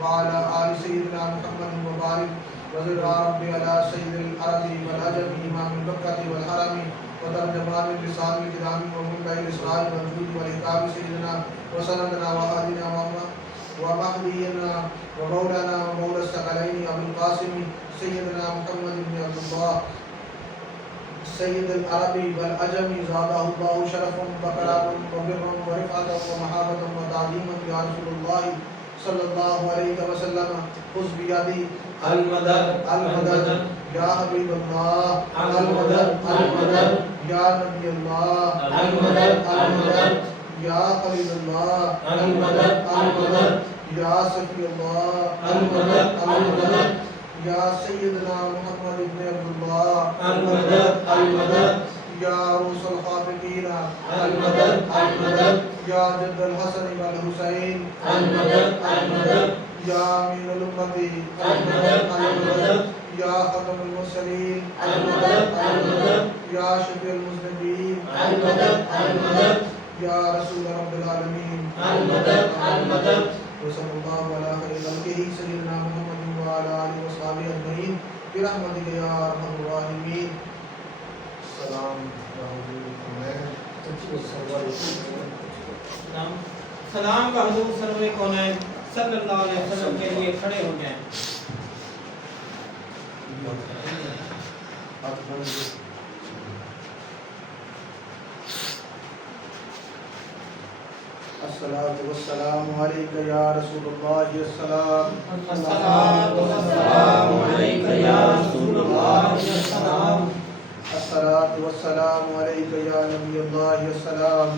وعلى آل سيدنا محمد وبارك وزد يا ربي على سيد العرب والعجم إمام المكة والحرم وترجمان اللسان الكرام ومنبع الإسراء والجود والإكرام سيدنا وسندنا وهادنا ومهدينا ومولانا ومولى الثقلين أبو القاسم سيدنا محمد بن عبد الله سيد العرب والعجم زاده الله شرفا وكرما وبرا ورفعة ومحابة وتعظيما يا رسول الله صلى الله عليه وسلم. خذ بيدي المدد المدد يا حبيب الله المدد المدد يا نبي الله المدد المدد يا خليل الله المدد المدد يا سفي الله المدد المدد يا سيدنا محمد بن عبد الله المدد المدد يا روس الخافقين المدد المدد يا جد الحسن والحسين المدد المدد يا أمين الأمة المدد المدد يا ختم المرسلين المدد المدد يا شفيع المذنبين المدد المدد يا رسول رب العالمين المدد المدد. وصلى الله على خير خلقه سيدنا محمد وعلى آله وصحبه أجمعين برحمتك يا أرحم الراحمين. السلام سلام کا حضور سرور کونین صلی اللہ علیہ وسلم کے لیے کھڑے ہو جائیں. الصلاة والسلام عليك يا رسول الله. السلام الصلاة والسلام عليك يا رسول الله. السلام الصلاة والسلام عليك يا نبي الله. السلام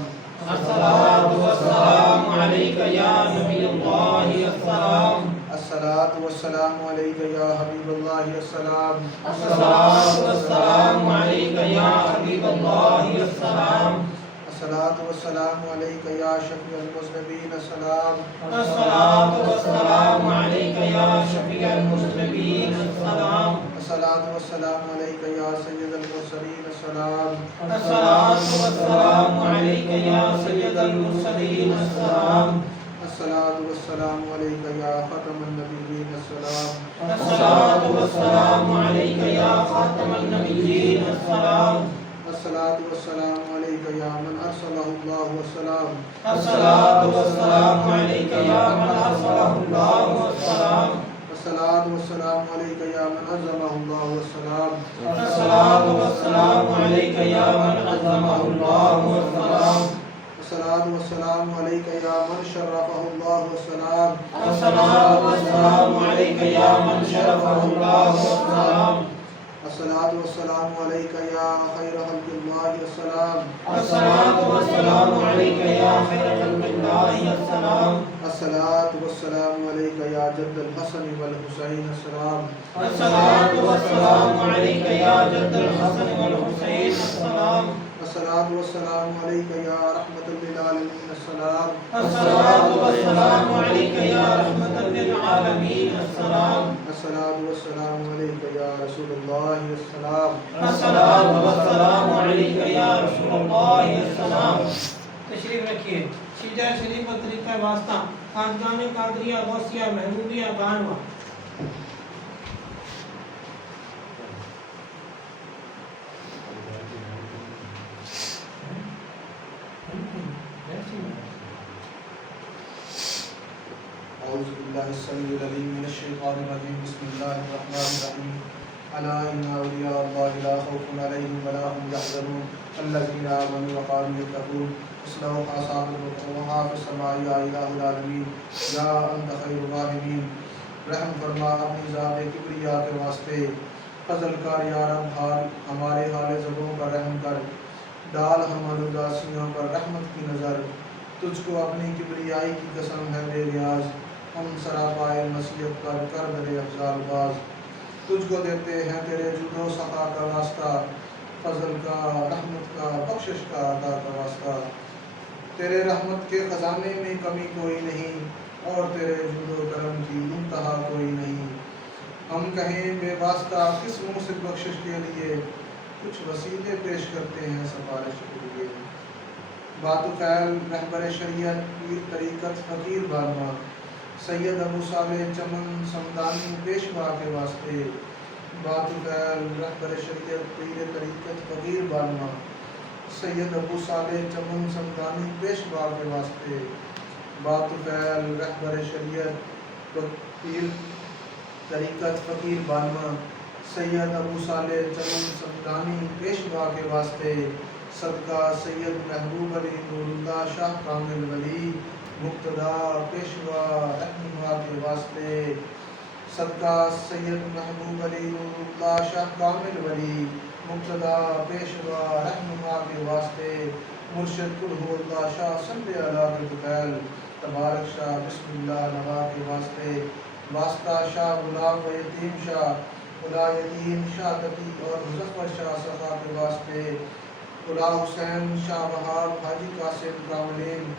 الصلاة والسلام عليك يا نبي الله. السلام الصلاة والسلام عليك يا حبيب الله. السلام الصلاة والسلام عليك يا حبيب الله. السلام الصلاة والسلام عليك يا شفيع المذنبين. السلام الصلاة والسلام عليك يا شفيع المذنبين. السلام الصلاة والسلام عليك يا سيد المرسلين. السلام الصلاة والسلام عليك يا سيد المرسلين. السلام الصلاة والسلام عليك يا ختم النبيين. السلام الصلاة والسلام عليك يا خاتم النبيين. السلام الصلاة والسلام عليك يا من أرسله الله. والسلام الصلاة والسلام عليك يا من أرسله الله. والسلام الصلاة والسلام عليك يا من عزمه الله. والسلام الصلاة والسلام عليك يا من عظمه الله. والسلام الصلاة والسلام عليك يا من شرفه الله. والسلام الصلاة والسلام عليك يا من شرفه الله. والسلام الصلاة والسلام عليك يا خير خلق الله. السلام الصلاة والسلام عليك يا خير خلق الله. السلام الصلاة والسلام عليك يا جد الحسن والحسين. السلام الصلاة والسلام عليك يا جد الحسن والحسين. السلام الصلاة والسلام عليك يا رحمة للعالمين. السلام الصلاة والسلام عليك يا رحمة للعالمين. السلام الصلاة والسلام عليك يا رسول الله. السلام الصلاة والسلام عليك يا رسول الله. السلام. تشریف رکھیے. شجاع شریف و طریقہ واسطہ خاندان قادریہ غوثیہ محبوبیہ بانوا. أعوذ بالله السميع العليم من الشيطان الرجيم. بسم الله الرحمن الرحيم. ألا إن أولياء الله لا خوف عليهم ولا هم يحزنون الذين آمنوا وكانوا يتقون. اصلوها أصحاب البقعة في السماء يا إله العالمين يا أنت خير الراحمين. رحم فرما اپنی ذات کبریا کے واسطے. فضل کر یا رب حال ہمارے حال زبوں پر رحم کر. ڈال ہمارے اداسیوں پر رحمت کی نظر. تجھ کو اپنی کبریائی کی قسم ہے بے نیاز. ہم سراپائے نصیحت پر کر درے افضال باز. تجھ کو دیتے ہیں تیرے جود و سخا کا واسطہ. فضل کا، رحمت کا، بخشش کا، عطا کا واسطہ۔ تیرے رحمت کے خزانے میں کمی کوئی نہیں اور تیرے جود و کرم کی انتہا کوئی نہیں۔ ہم کہیں بے واسطہ کس منہ سے بخشش کے لیے، کچھ وسیلے پیش کرتے ہیں سفارش کے لیے۔ بات خیل رہبر شریعت پیر طریقت فقیر بانوا سید ابو صالح چمن سمدانی پیشوا کے واسطے۔ بات خیل رہبر شریعت پیر طریقت فقیر بانوا سید ابو صالح چمن سمدانی پیشوا کے واسطے۔ بات خیل رہبر شریعت پیر طریقت فقیر بانوا سید ابو صالح چمن سمدانی پیشوا کے واسطے۔ صدقہ سید محبوب علی نور اللہ شاہ کامل ولی مقتدا پیشوا رہنما کے واسطے۔ صدقہ سید محبوب علی نور اللہ شاہ کامل ولی مقتدا پیشوا رہنما کے واسطے۔ مرشد کل ہو اللہ شاہ صلی اللہ کے فضیل تبارک شاہ بسم اللہ نوا کے واسطے۔ واسطہ شاہ غلام و یتیم شاہ خدا یتیم شاہ تقی اور مظفر شاہ صفا کے واسطے۔ خدا حسین شاہ وہاب حاجی قاسم کاملین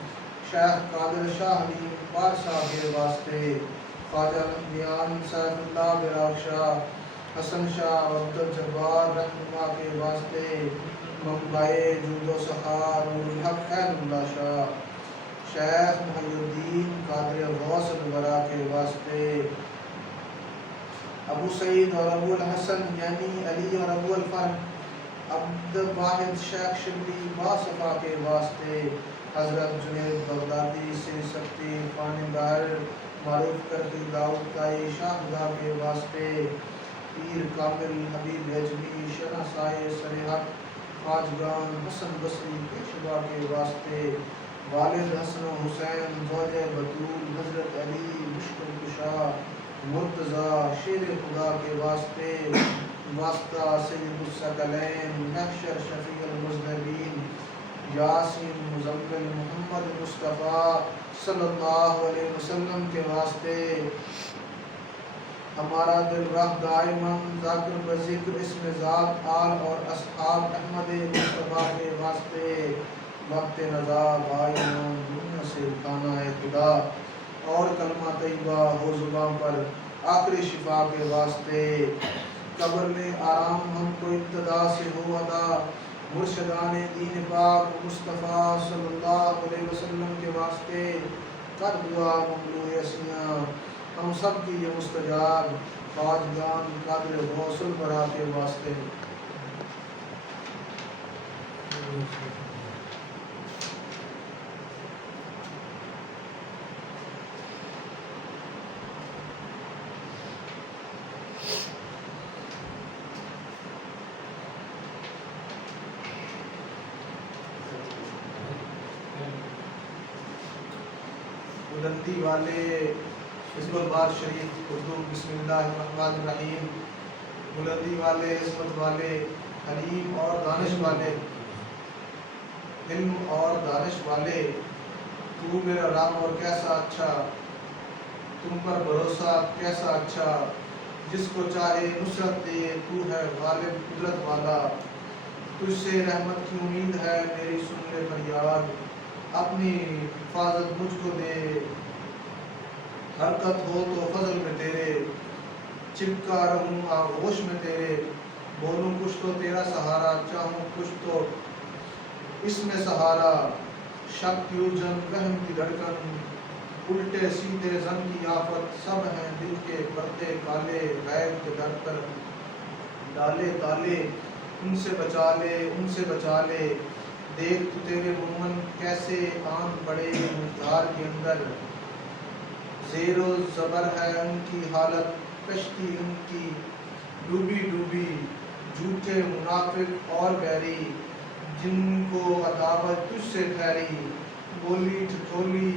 شیخ قادر شاہ حلیم پارسا کے واسطے۔ خواجہ نقمیان سیف اللہ براق شاہ حسن شاہ عبد الجبار رہنما کے واسطے۔ منبع جود و سخا نور الحق عین اللہ شاہ شیخ محی الدین قادر غوث الورا کے واسطے۔ ابو سعید اور ابو الحسن یعنی علی اور ابو الفرح عبد واحد شیخ شبلی باصفا کے واسطے۔ حضرت جنید بغدادی سے سکتی فان باہر معروف کرتی داؤد تائی شاہ خدا کے واسطے۔ پیر کامل حبیب حجوی شرح سائے سرحق خواجگان حسن بصری پیشوا کے واسطے۔ والد حسن و حسین زوجہ بطول حضرت علی مشکل کشا مرتضیٰ شیر خدا کے واسطے۔ واسطہ سید الثقلین محشر شفیع المذنبین یاسین مزمل محمد مصطفیٰ صلی اللہ علیہ وسلم کے واسطے۔ ہمارا دل رب دائماً ذاکر بذکر اسم ذات آل اور اصحاب احمد مصطفیٰ کے واسطے۔ وقت نزا بائیمان دنیا سے کھانا ہے خدا اور کلمہ طیبہ ہو زباں پر آخری شفا کے واسطے۔ قبر میں آرام ہم کو ابتدا سے ہو ادا مرشدان دین پاک مصطفیٰ صلی اللہ علیہ وسلم کے واسطے۔ کر دعا مملوء اسیاں ہم سب کی یہ مستجاب خواجگان قادر غوث الورا کے واسطے۔ بلندی والے حزب البار شریف اردو بسم اللہ الرحمن الرحیم۔ بلندی والے عظمت والے حلیم اور دانش والے علم اور دانش والے تو میرا رام اور کیسا اچھا تم پر بھروسہ کیسا اچھا جس کو چاہے نصرت دے تو ہے غالب قدرت والا۔ تجھ سے رحمت کی امید ہے میری سن لے فریاد اپنی حفاظت مجھ کو دے۔ حرکت ہو تو فضل میں تیرے چپکا رہوں آغوش میں تیرے۔ بولوں کچھ تو تیرا سہارا چاہوں کچھ تو اس میں سہارا۔ شک کی الجھن وہم کی دھڑکن الٹے سیدھے زن کی آفت سب ہیں دل کے پردے کالے غیب کے در پر ڈالے تالے ان سے بچا لے ان سے بچا لے۔ دیکھ تو تیرے مومن کیسے آن پڑے مجھار کے اندر زیر و زبر ہے ان کی حالت کشتی ان کی ڈوبی ڈوبی۔ جھوٹے منافق اور بیری جن کو عداوت تجھ سے ٹھہری بولی ٹھٹولی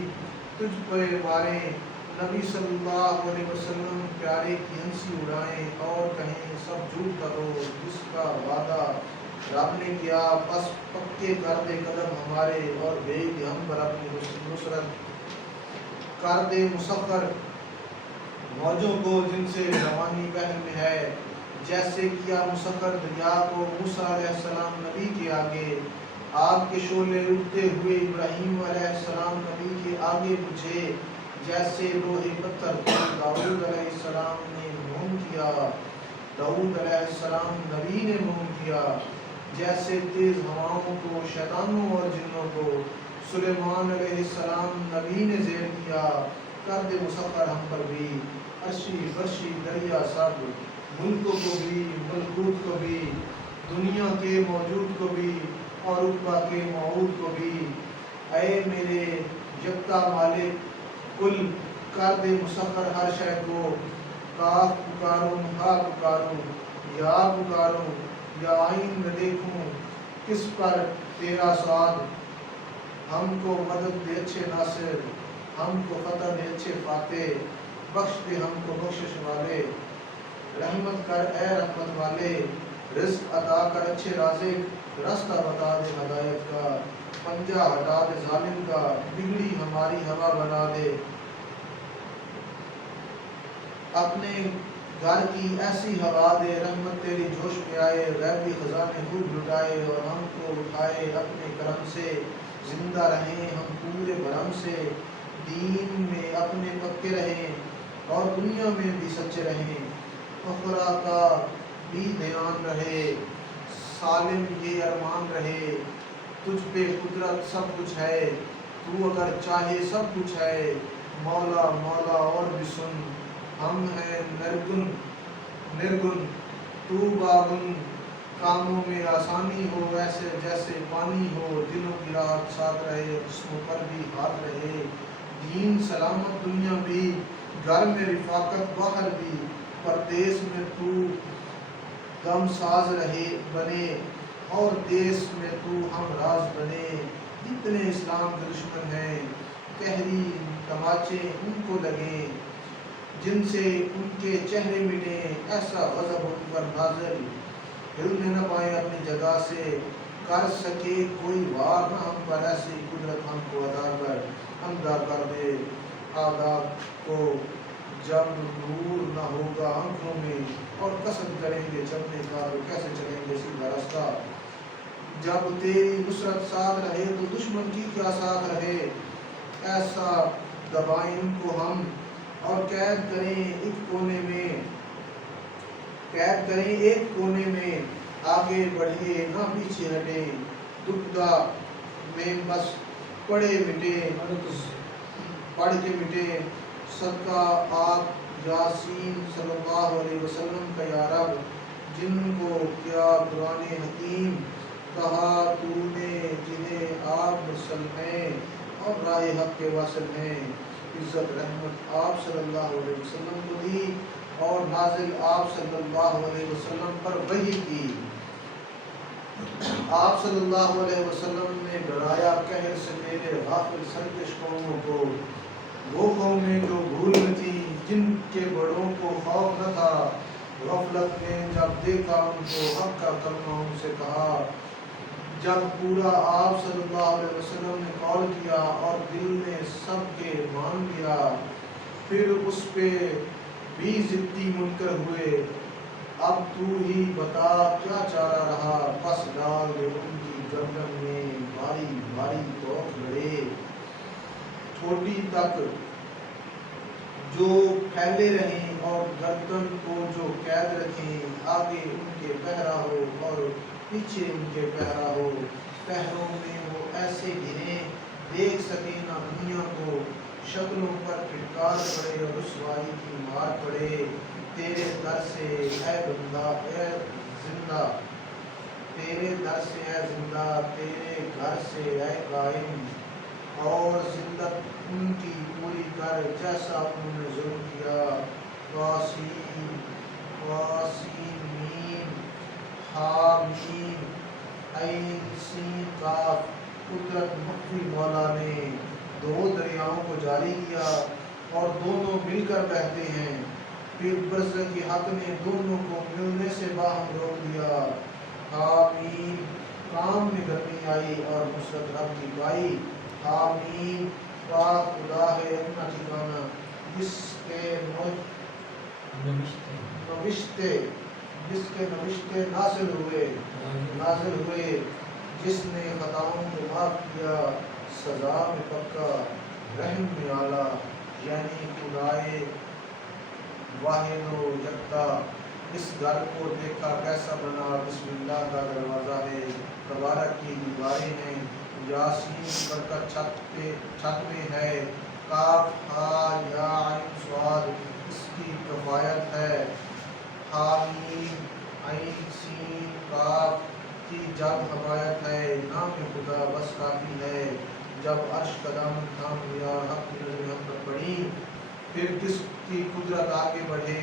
تجھ پہ ماریں۔ نبی صلی اللہ علیہ وسلم پیارے کی ہنسی اڑائیں اور کہیں سب جھوٹ کرو جس کا وعدہ رب نے کیا بس پکے کر دے قدم ہمارے اور بھیج ہم پر اپنی نصرت کر دے مسخر موجوں کو جن سے روانی بحر میں ہے جیسے کیا مسخر دریا کو موسیٰ علیہ السلام نبی کے آگے، آگ کے شعلے اٹھتے ہوئے ابراہیم علیہ السلام نبی کے آگے بجھے، جیسے لوہے پتھر کو داؤد علیہ السلام نے موم کیا، داؤد علیہ السلام نبی نے موم کیا، جیسے تیز ہواؤں کو شیطانوں اور جنوں کو سلیمان علیہ السلام نبی نے زیر کیا، کر دے مسخر ہم پر بھی عرشی فرشی دریا سب، ملکوں کو بھی ملکوت کو بھی، دنیا کے موجود کو بھی اور عقبہ کے موعود کو بھی۔ اے میرے یکتا مالک کل، کر دے مسخر ہر شے کو، کاف پکاروں ہا پکاروں یا پکاروں یا آئین میں دیکھوں کس پر تیرا سعاد، ہم کو مدد دے اچھے ناصر، ہم کو فتح دے اچھے فاتح، بخش دے ہم کو بخشش والے، رحمت کر اے رحمت والے، رزق عطا کر اچھے رازق، راستہ بتا دے ہدایت کا، پنجہ ہٹا دے ظالم کا، بگڑی ہماری ہوا بنا دے، اپنے گھر کی ایسی ہوا دے، رحمت تیری جوش میں آئے، غیبی خزانے خوب لٹائے اور ہم کو اٹھائے اپنے کرم سے، زندہ رہیں ہم پورے بھرم سے، دین میں اپنے پکے رہیں اور دنیا میں بھی سچے رہیں، اخرا کا بھی دھیان رہے، سالم یہ ارمان رہے، تجھ پہ قدرت سب کچھ ہے، تو اگر چاہے سب کچھ ہے، مولا مولا اور بھی سن، ہم ہیں نرگن تو باگن، کاموں میں آسانی ہو ایسے جیسے پانی ہو، دلوں کی راحت ساتھ رہے جسموں پر بھی ہاتھ رہے، دین سلامت دنیا بھی، گھر میں رفاقت باہر بھی، پردیس میں تو غم ساز رہے بنے اور دیس میں تو ہم راز بنے، جتنے اسلام کے دشمن ہیں قہری تماچے ان کو لگیں، جن سے ان کے چہرے مٹیں، ایسا غضب ان پر نازل، ہلنے نہ پائیں اپنی جگہ سے، کر سکے کوئی وار نہ ہم پر، ایسی قدرت ہم کو عطا کر، اندھا کر دے آداب کو جب نور نہ ہوگا آنکھوں میں، اور قصد کریں گے چلنے کا تو کیسے چلیں گے سیدھا راستہ، جب تیری نصرت ساتھ رہے تو دشمن کی کیا ساتھ رہے، ایسا دبائیں ان کو ہم اور قید کریں ایک کونے میں، آگے بڑھے نہ پیچھے ہٹیں، دکھدا میں بس پڑھ کے مٹے، صدقہ آپ یاسین صلی اللہ علیہ وسلم کا یا رب، جن کو کیا قرآن حکیم کہا تو نے، جنہیں آپ مرسل ہیں اور راہ حق کے واصل ہیں، عزت رحمت آپ صلی اللہ علیہ وسلم کو دی اور نازل آپ صلی اللہ علیہ وسلم پر وحی کی، آپ صلی اللہ علیہ وسلم نے ڈرایا قہر سے میرے غافل سرکش قوموں کو، وہ قومیں جو بھول میں تھی جن کے بڑوں کو خوف نہ تھا، غفلت میں جب دیکھا ان کو حق کا کلمہ ان سے کہا، جب پورا آپ صلی اللہ علیہ وسلم نے قول کیا اور دل میں سب کے مان لیا، پھر اس پہ بھی ضدی منکر ہوئے، اب تو ہی بتا کیا چارہ رہا، پس ڈال دے ان کی گردن میں بھاری بھاری توق گڑے، ٹھوٹی تک جو پھیلے رہیں اور گردن کو جو قید رکھیں، آگے ان کے پہرا ہو اور پیچھے ان کے پہرا ہو، پہروں میں وہ ایسے گریں دیکھ سکے نہ دنیا کو، شکلوں پر پھٹکار پڑے اور رسوائی کی مار پڑے، تیرے در سے اے بندہ اے زندہ، تیرے در سے اے زندہ، تیرے گھر سے اے قائم، اور زلت ان کی پوری کر جیسا انہوں نے ظلم کیا، قاسین میم ہا میم عین سین قاف، قدرت مخفی مولا نے دو دریاؤں کو جاری کیا اور دونوں مل کر بہتے ہیں، پھر برزخ کے حق نے دونوں کو ملنے سے باہم روک دیا، حامیم کام میں گرمی آئی اور نصرت رب کی پائی، حامیم پاک خدا ہے اپنا ٹھکانہ، جس کے نوشتے جس کے نوشتے نازل ہوئے جس نے خطاؤں کو معاف کیا سزا میں پکا رحم میں اعلیٰ یعنی خدائے واحد و یکتا اس گھر کو دیکھا کیسا بنا بسم اللہ کا دروازہ ہے تبارک کی دیواریں ہیں یاسین کی برکت چھت میں ہے کاف ہا یا عین صاد اس کی کفایت ہے حامیم عین سین کاف کی جب حمایت ہے نام خدا بس کافی ہے جب عرش قدم تھام لیا حق کی نظر ہم پر پڑی پھر کس کی قدرت آگے بڑھے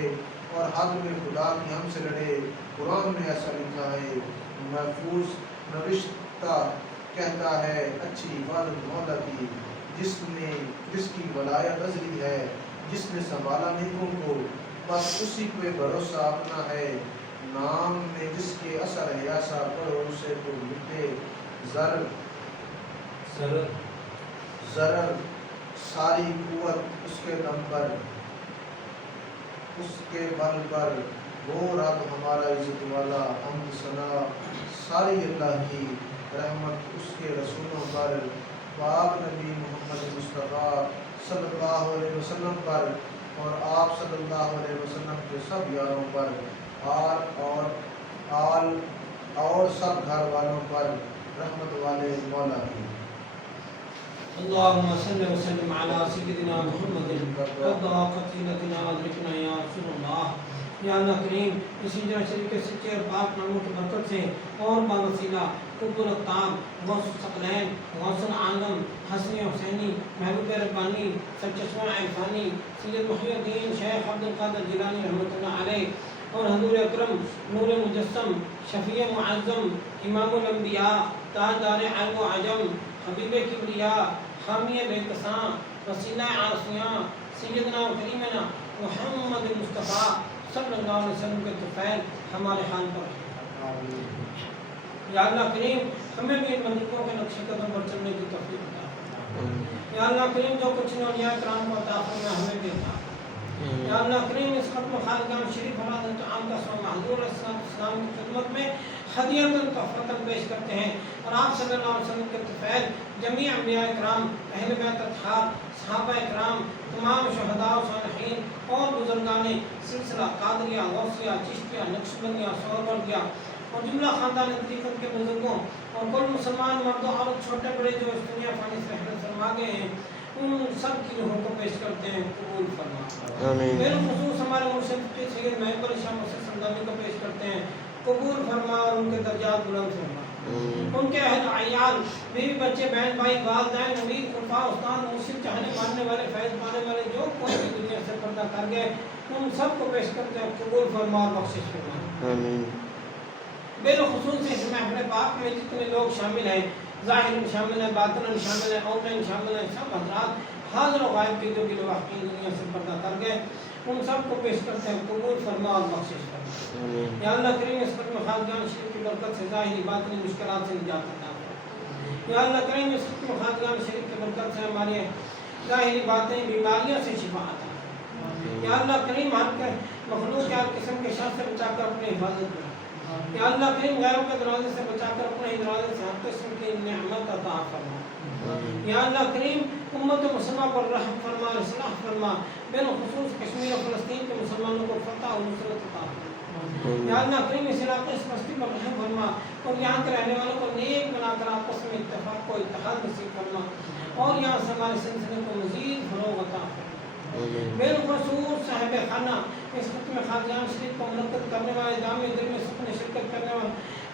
اور حد میں خدا کی ہم سے لڑے قرآن میں ایسا لکھا ہے محفوظ نوشتہ کہتا ہے اچھی عبادت مولا کی جس کی ولایت ازلی ہے جس نے سنبھالا نیکوں کو بس اسی پہ بھروسہ اپنا ہے نام میں جس کے اثر ہے ایسا پڑھو اسے تو مٹے ضرر ساری قوت اس کے دم پر اس کے بل پر وہ رب ہمارا عزت والا حمد ثنا ساری اللہ کی رحمت اس کے رسولوں پر پاک نبی محمد مصطفیٰ صلی اللہ علیہ وسلم پر اور آپ صلی اللہ علیہ وسلم کے سب یاروں پر اور سب گھر والوں پر رحمت والے مولا کی اللهم صل وسلم على سيدنا محمد رضا قتيلتنا ادركنا يا رسول الله یا اللہ کریم اسی جگہ شریف کے سچے اور پاک ناموں کی برکت سے اور باوسیلہ قطب الأقطاب غوث الثقلین غوث العالم حسن حسینی محبوب ربانی سرچشمہ عرفانی سید محی الدین شیخ عبد القادر جیلانی رحمۃ اللہ علیہ اور حضور اکرم نور مجسم شفیع معظم امام الانبیاء تاجدار عرب و عجم حبیب کبریاء حامی بے کساں وسیلہ عاصیاں سیدنا و کریمنا محمد مصطفیٰ صلی اللہ علیہ وسلم کے طفیل ہمارے حال پر یا اللہ کریم ہمیں بھی ان ملکوں کے نقش قدم پر چلنے کی توفیق عطا یا اللہ کریم جو کچھ نے اولیاء کرام کو عطا فرمایا ہمیں بھی عطا یا اللہ کریم اس ختم خالقان شریف حضرت عام کا سو حضور السلام کی خدمت میں ہدیۃ تحفۃ پیش کرتے ہیں اور آپ صلی اللہ علیہ وسلم کے طفیل جمیع انبیاء کرام اہل بیت اطہار صحابہ کرام تمام شہداء و صالحین اور بزرگان سلسلہ قادریہ غوثیہ چشتیہ نقشبندیہ سہروردیہ اور جملہ خاندان طریقت کے بزرگوں اور کل مسلمان مردوں اور چھوٹے بڑے جو اس دنیا فانی سے رحلت فرما گئے ہیں ان سب کی روحوں کو پیش کرتے ہیں قبول فرما آمین بالخصوص ہمارے مرشد سید محب علی شاہ مسعود سمدانی کو پیش کرتے ہیں قبول فرما اور ان کے درجات بلند فرما ان کے اہل عیال بیوی بچے بہن بھائی والدین امیر خلفاء استاد مرشد چاہنے ماننے والے فیض پانے والے جو کوئی بھی دنیا سے پردہ کر گئے ان سب کو پیش کرتے ہیں قبول فرما اور بخشش فرما آمین بالخصوص اس محفل پاک میں جتنے لوگ شامل ہیں ظاہر شامل ہیں باطن شامل ہیں آن لائن شامل ہیں سب حضرات حاضر و غائب کے جو بھی واقعی دنیا سے پردہ کر گئے ان سب کو پیش کرتے ہیں قبول فرما اور بخشش فرما یا اللہ کریم اس ختم خالقان شریف کی برکت سے ظاہری باطنی مشکلات سے نجات عطا فرما یا اللہ کریم اس ختم خالقان شریف کی برکت سے ہماری ظاہری باطنی بیماریوں سے شفا عطا فرما یا اللہ کریم ہر مخلوق کے ہر قسم کے شر سے بچا کر اپنی حفاظت کرے یا اللہ کریم غیروں کے دروازے سے بچا کر اپنے ہی دروازے سے ہر قسم کی نعمت عطا فرما یا اللہ کریم امت مسلمہ پر رحم فرما اصلاح فرما بالخصوص کشمیر و فلسطین کے مسلمانوں کو فتح و نصرت عطا فرما یا اللہ کریم اس علاقے اس بستی پر رحم فرما اور یہاں کے رہنے والوں کو نیک بنا کر آپس میں اتفاق و اتحاد نصیب فرما اور یہاں سے ہمارے سلسلے کو مزید فروغ عطا فرما بالخصوص صاحب خانہ اس ختم خالقان شریف کو منعقد کرنے والے جامع دل میں سب نے شرکت کرنے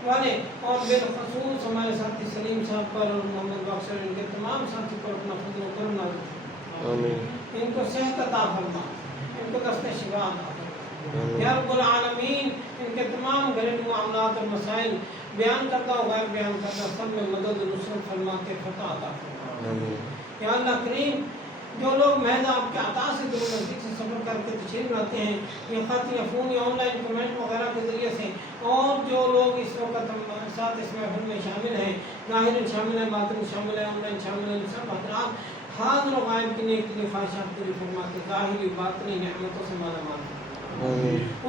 والے اور بالخصوص ہمارے ساتھی سلیم صاحب پر اور محمد باقر ان کے تمام ساتھی پر اپنا فضل و کرم نازل ان کو صحت عطا فرما ان کو دست شفا عطا فرما یا رب العالمین ان کے تمام گھریلو معاملات اور مسائل بیان کردہ و غیر بیان کردہ سب میں مدد و نصرت فرما کے فتح عطا فرما یا اللہ کریم جو لوگ محض آپ کے عطا سے دور نزدیک سے سفر کر کے تشریف لاتے ہیں یا خط یا فون یا آن لائن کمنٹ وغیرہ کے ذریعے سے اور جو لوگ اس وقت ہمارے ساتھ اس محفل میں شامل ہیں ظاہر شامل ہیں باطن شامل ہیں آن لائن شامل ہیں سب حضرات حاضر و غائب کی نیک خواہشات پوری فرما کے ظاہری باطنی نعمتوں سے مالا مال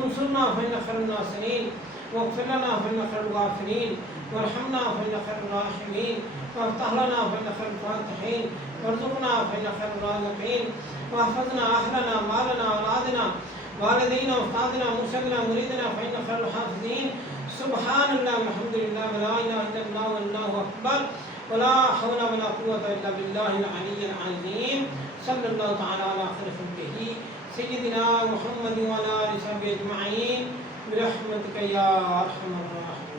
انصرنا فإنك خير الناصرين واغفر لنا فإنك خير الغافرين وارحمنا فإنك خير الراحمين وافتح لنا فإنك خير الفاتحين وارزقنا فإنك خير الرازقين واحفظنا أهلنا مالنا أولادنا والدينا أستاذنا مرشدنا مريدنا فإنك خير الحافظين سبحان الله والحمد لله ولا إله إلا الله والله أكبر ولا حول ولا قوة إلا بالله العلي العظيم صلى الله تعالى على خير خلقه سيدنا محمد وعلى آله وصحبه أجمعين برحمتك يا أرحم الراحمين.